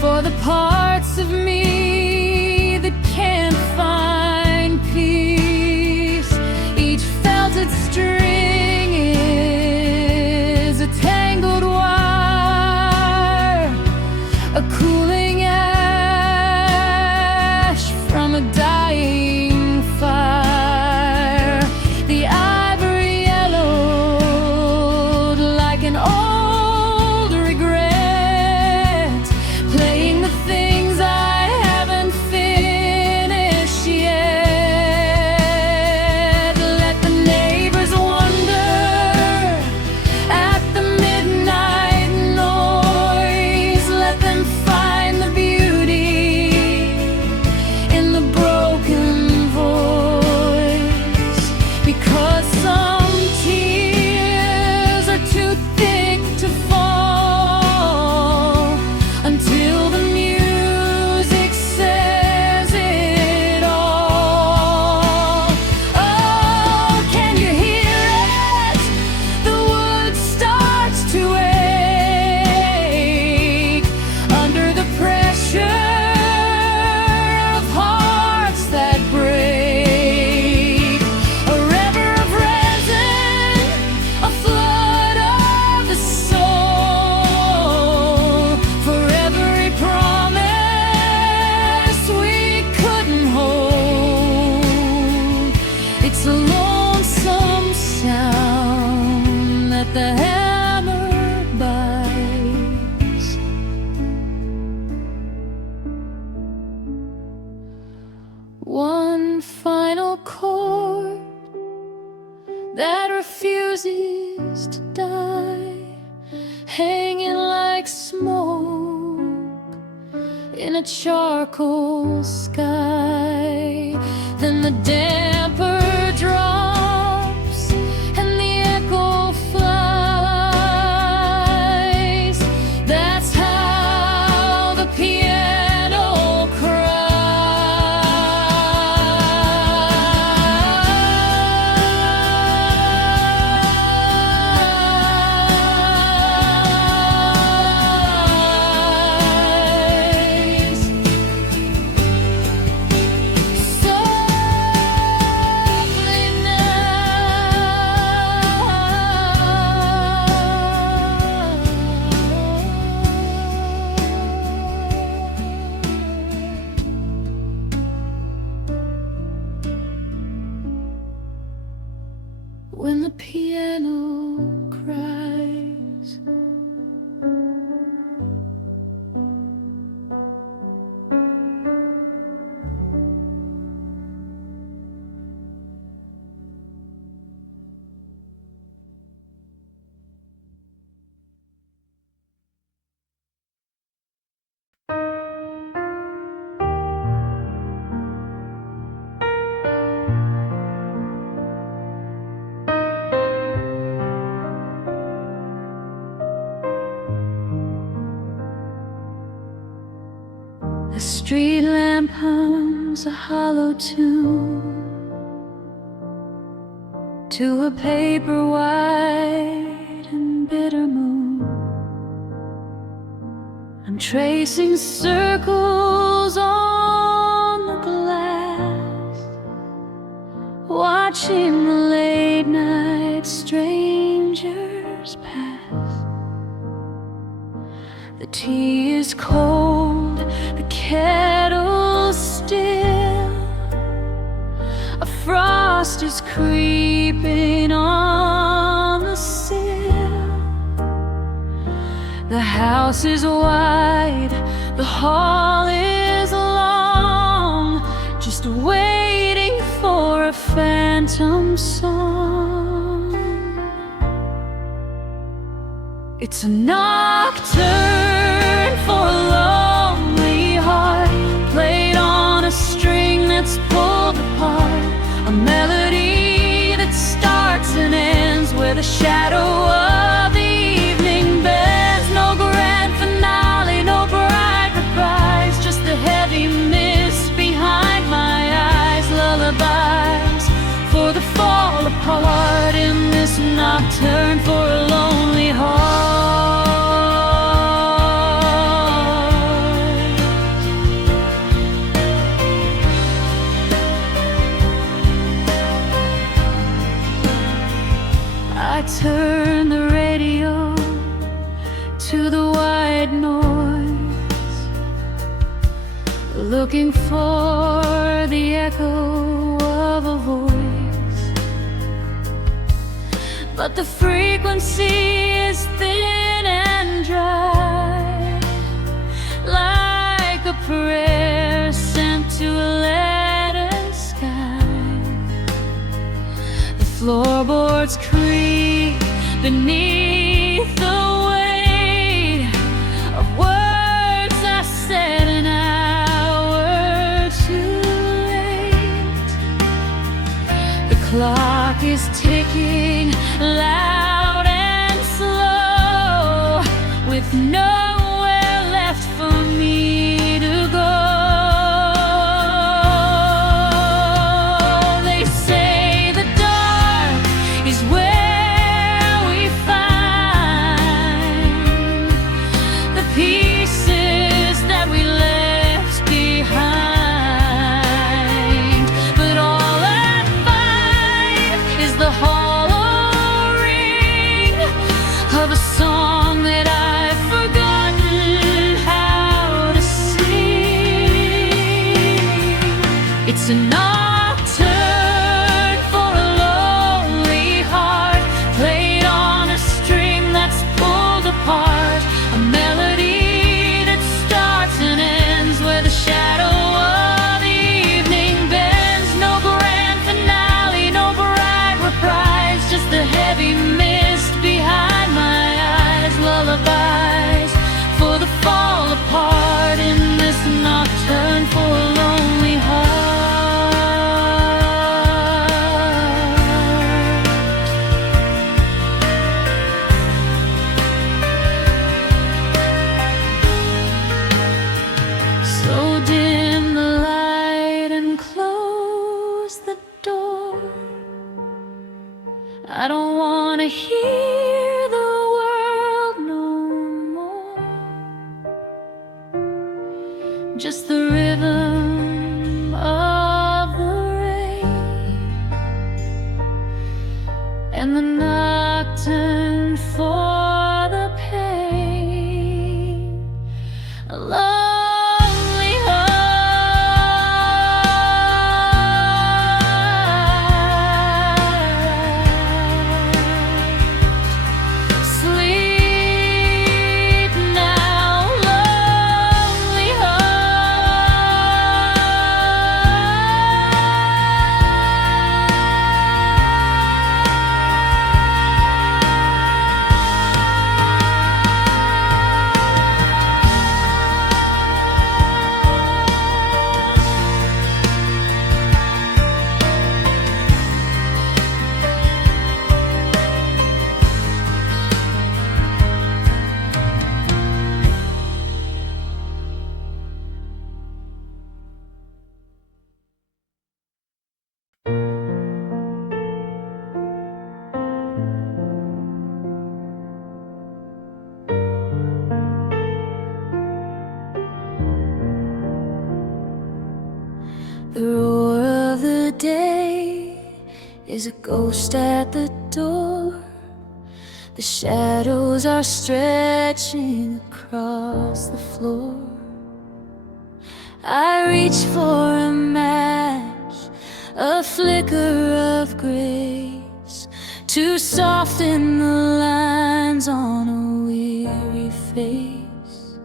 for the parts of me that can't find peace. Each felted string is a tangled wire, a cooling ash from a dying fire. The ivory yellowed like an old regret, playing the things I haven't finished yet. Let the neighbors wonder at the midnight noise. Let them find the beauty in the broken voice, because some tears are too thick to fall until the music says it all. Oh, can you hear it? The wood starts to ache under the pressure of hearts that break. A river of resin, a flood of the soul, for every promise we couldn't hold. It's a lonesome sound that the hammer buys. One final chord that refuses to die, hanging like smoke in a charcoal sky. Then the damper drops and the echo flies. That's how the piano cries. When the piano cries, the street lamp hums a hollow tune to a paper white and bitter moon. I'm tracing circles on the glass, watching the late night strangers pass. The tea is cold, the kettle's still, a frost is creeping on the sill. The house is wide, the hall is long, just waiting for a phantom song. It's a nocturne for a lonely heart, played on a string that's pulled apart, a melody that starts and ends where the shadow of the evening bends. No grand finale, no bright reprise, just the heavy mist behind my eyes. Lullabies for the fall apart in this nocturne for a lonely heart. I turn the radio to the white noise, looking for the echo of a voice, but the frequency is thin and dry, like a prayer sent to a leaden sky. The floorboards creak beneath the weight of words I said an hour too late. The clock is ticking loud and slow, with nowhere left for me to go. They say the dark is where we find the pieces that we left behind, but all I find is the hollow ring of a song that I've forgotten. close the door. I don't want to hear the world no more, just the rhythm of the rain and the nocturne for the pain. A lonely heart. Sleep now, lonely The roar of the day is a ghost at the door. The shadows are stretching across the floor. I reach for a match, a flicker of grace, to soften the lines on a weary face.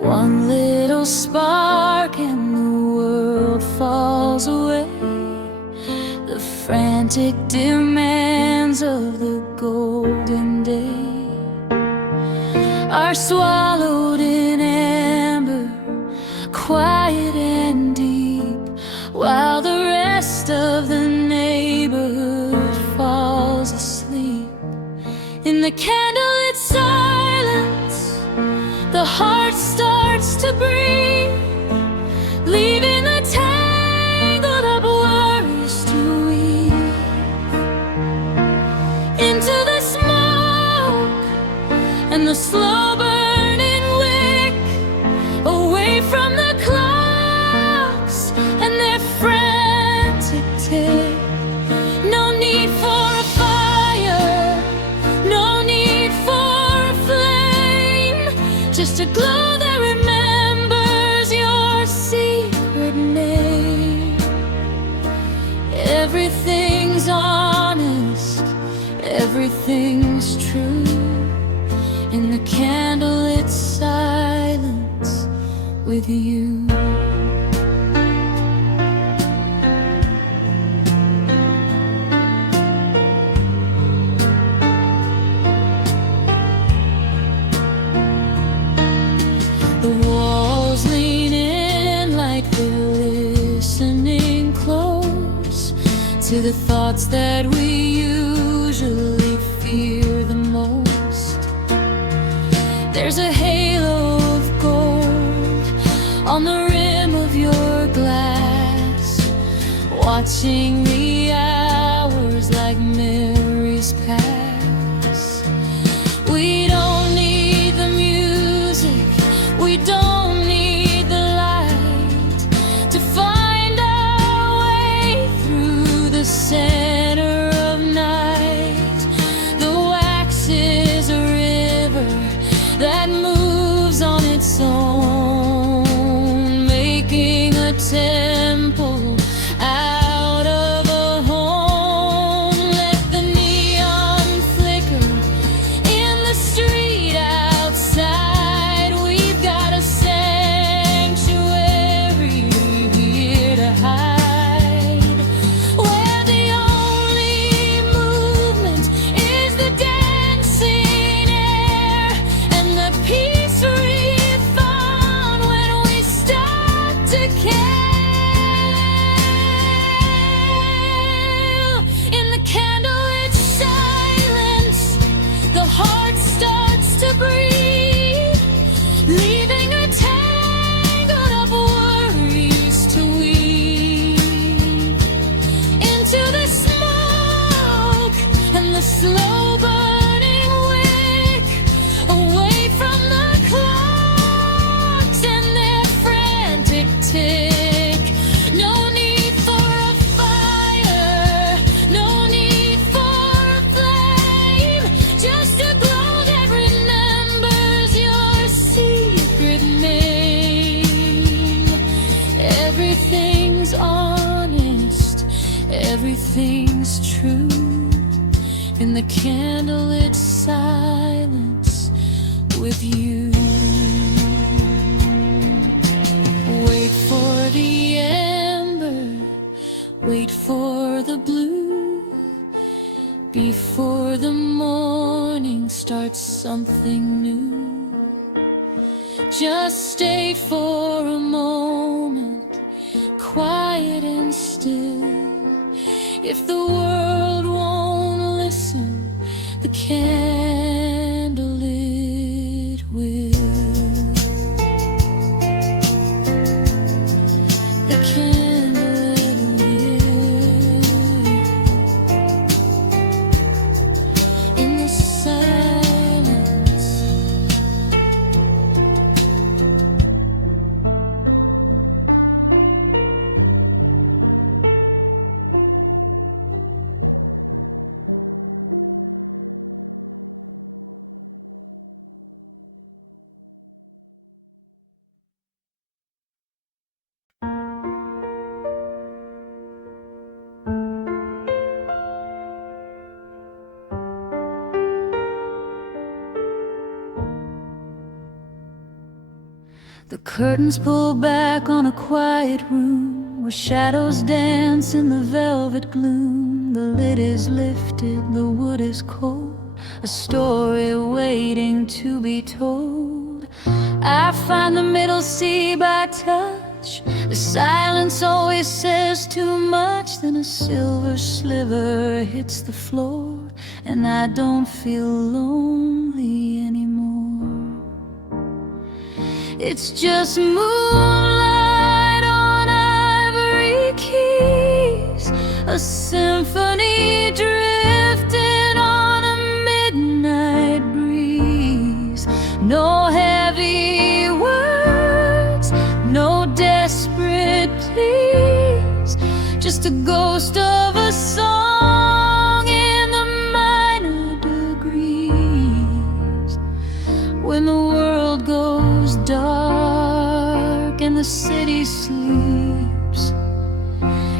One little spark and the world falls away. The frantic demands of the golden day are swallowed in amber, quiet and deep, while the rest of the neighborhood falls asleep. In the candlelit silence, the heart starts to breathe, leaving the tangled up worries to weave. Into the smoke and the slow burning wick, away from the clocks and their frantic tick. No need for a fire, no need for a flame, just a glow that remembers your secret name. Everything's honest, everything's true, in the candlelit silence with you. The walls lean in like they're listening close to the thoughts that we usually fear the most. There's a halo of gold on the rim of your glass, watching the hours like memories pass. We don't need the music, we don't need the light to find our way through the center of night. The wax is a river that moves on its own, making a temple out of a home. in the candlelit silence with you. Wait for the ember, wait for the blue. Before the morning starts something new, just stay for a moment, quiet and still. If the world won't listen, the candlelit will. The candlelit will. In the silence. The curtains pull back on a quiet room where shadows dance in the velvet gloom. The lid is lifted, the wood is cold, a story waiting to be told. I find the middle C by touch. The silence always says too much. Then a silver sliver hits the floor, and I don't feel lonely anymore. It's just moonlight on ivory keys, a symphony drifting on a midnight breeze. No heavy words, no desperate pleas, just a ghost of a song in the minor degrees. When the world goes dark and the city sleeps,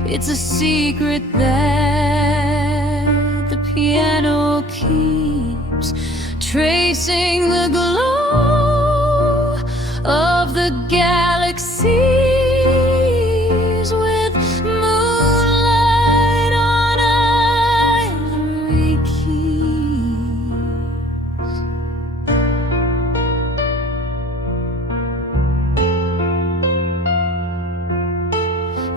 it's a secret that the piano keeps, tracing the glow of the galaxies with moonlight on ivory keys.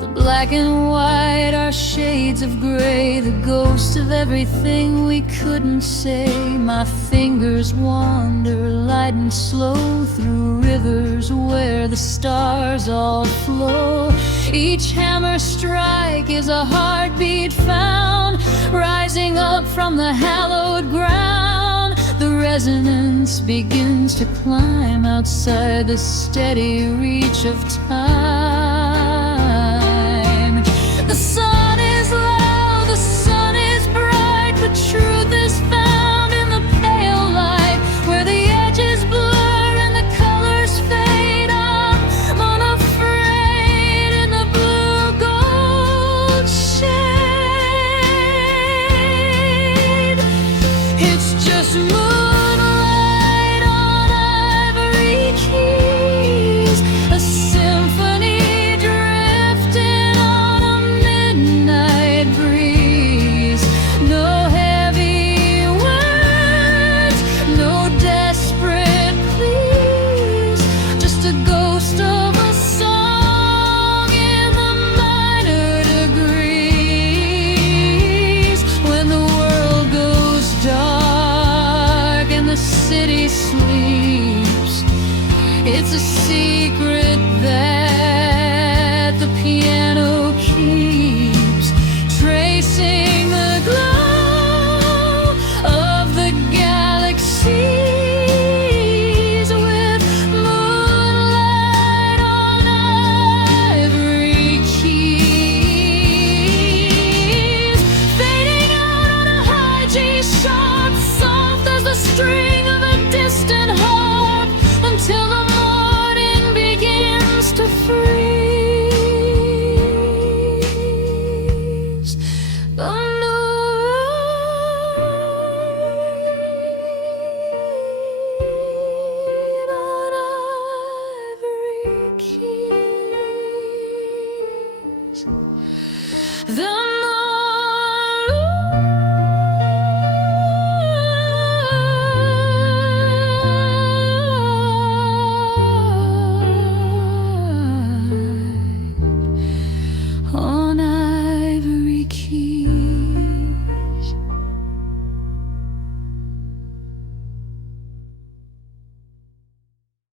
The black and white are shades of gray, the ghost of everything we couldn't say. My fingers wander light and slow through rivers where the stars all flow. Each hammer strike is a heartbeat found, rising up from the hallowed ground. The resonance begins to climb outside the steady reach of time. The sun is low, the sun is bright, but truth is found in the pale light, where the edges blur and the colors fade. I'm unafraid in the blue gold shade. It's just moonlight on ivory keys, a symphony drifting on a midnight breeze. No heavy words, no desperate pleas, just a ghost of a song in the minor degrees. When the world goes dark and the city sleeps, it's a secret that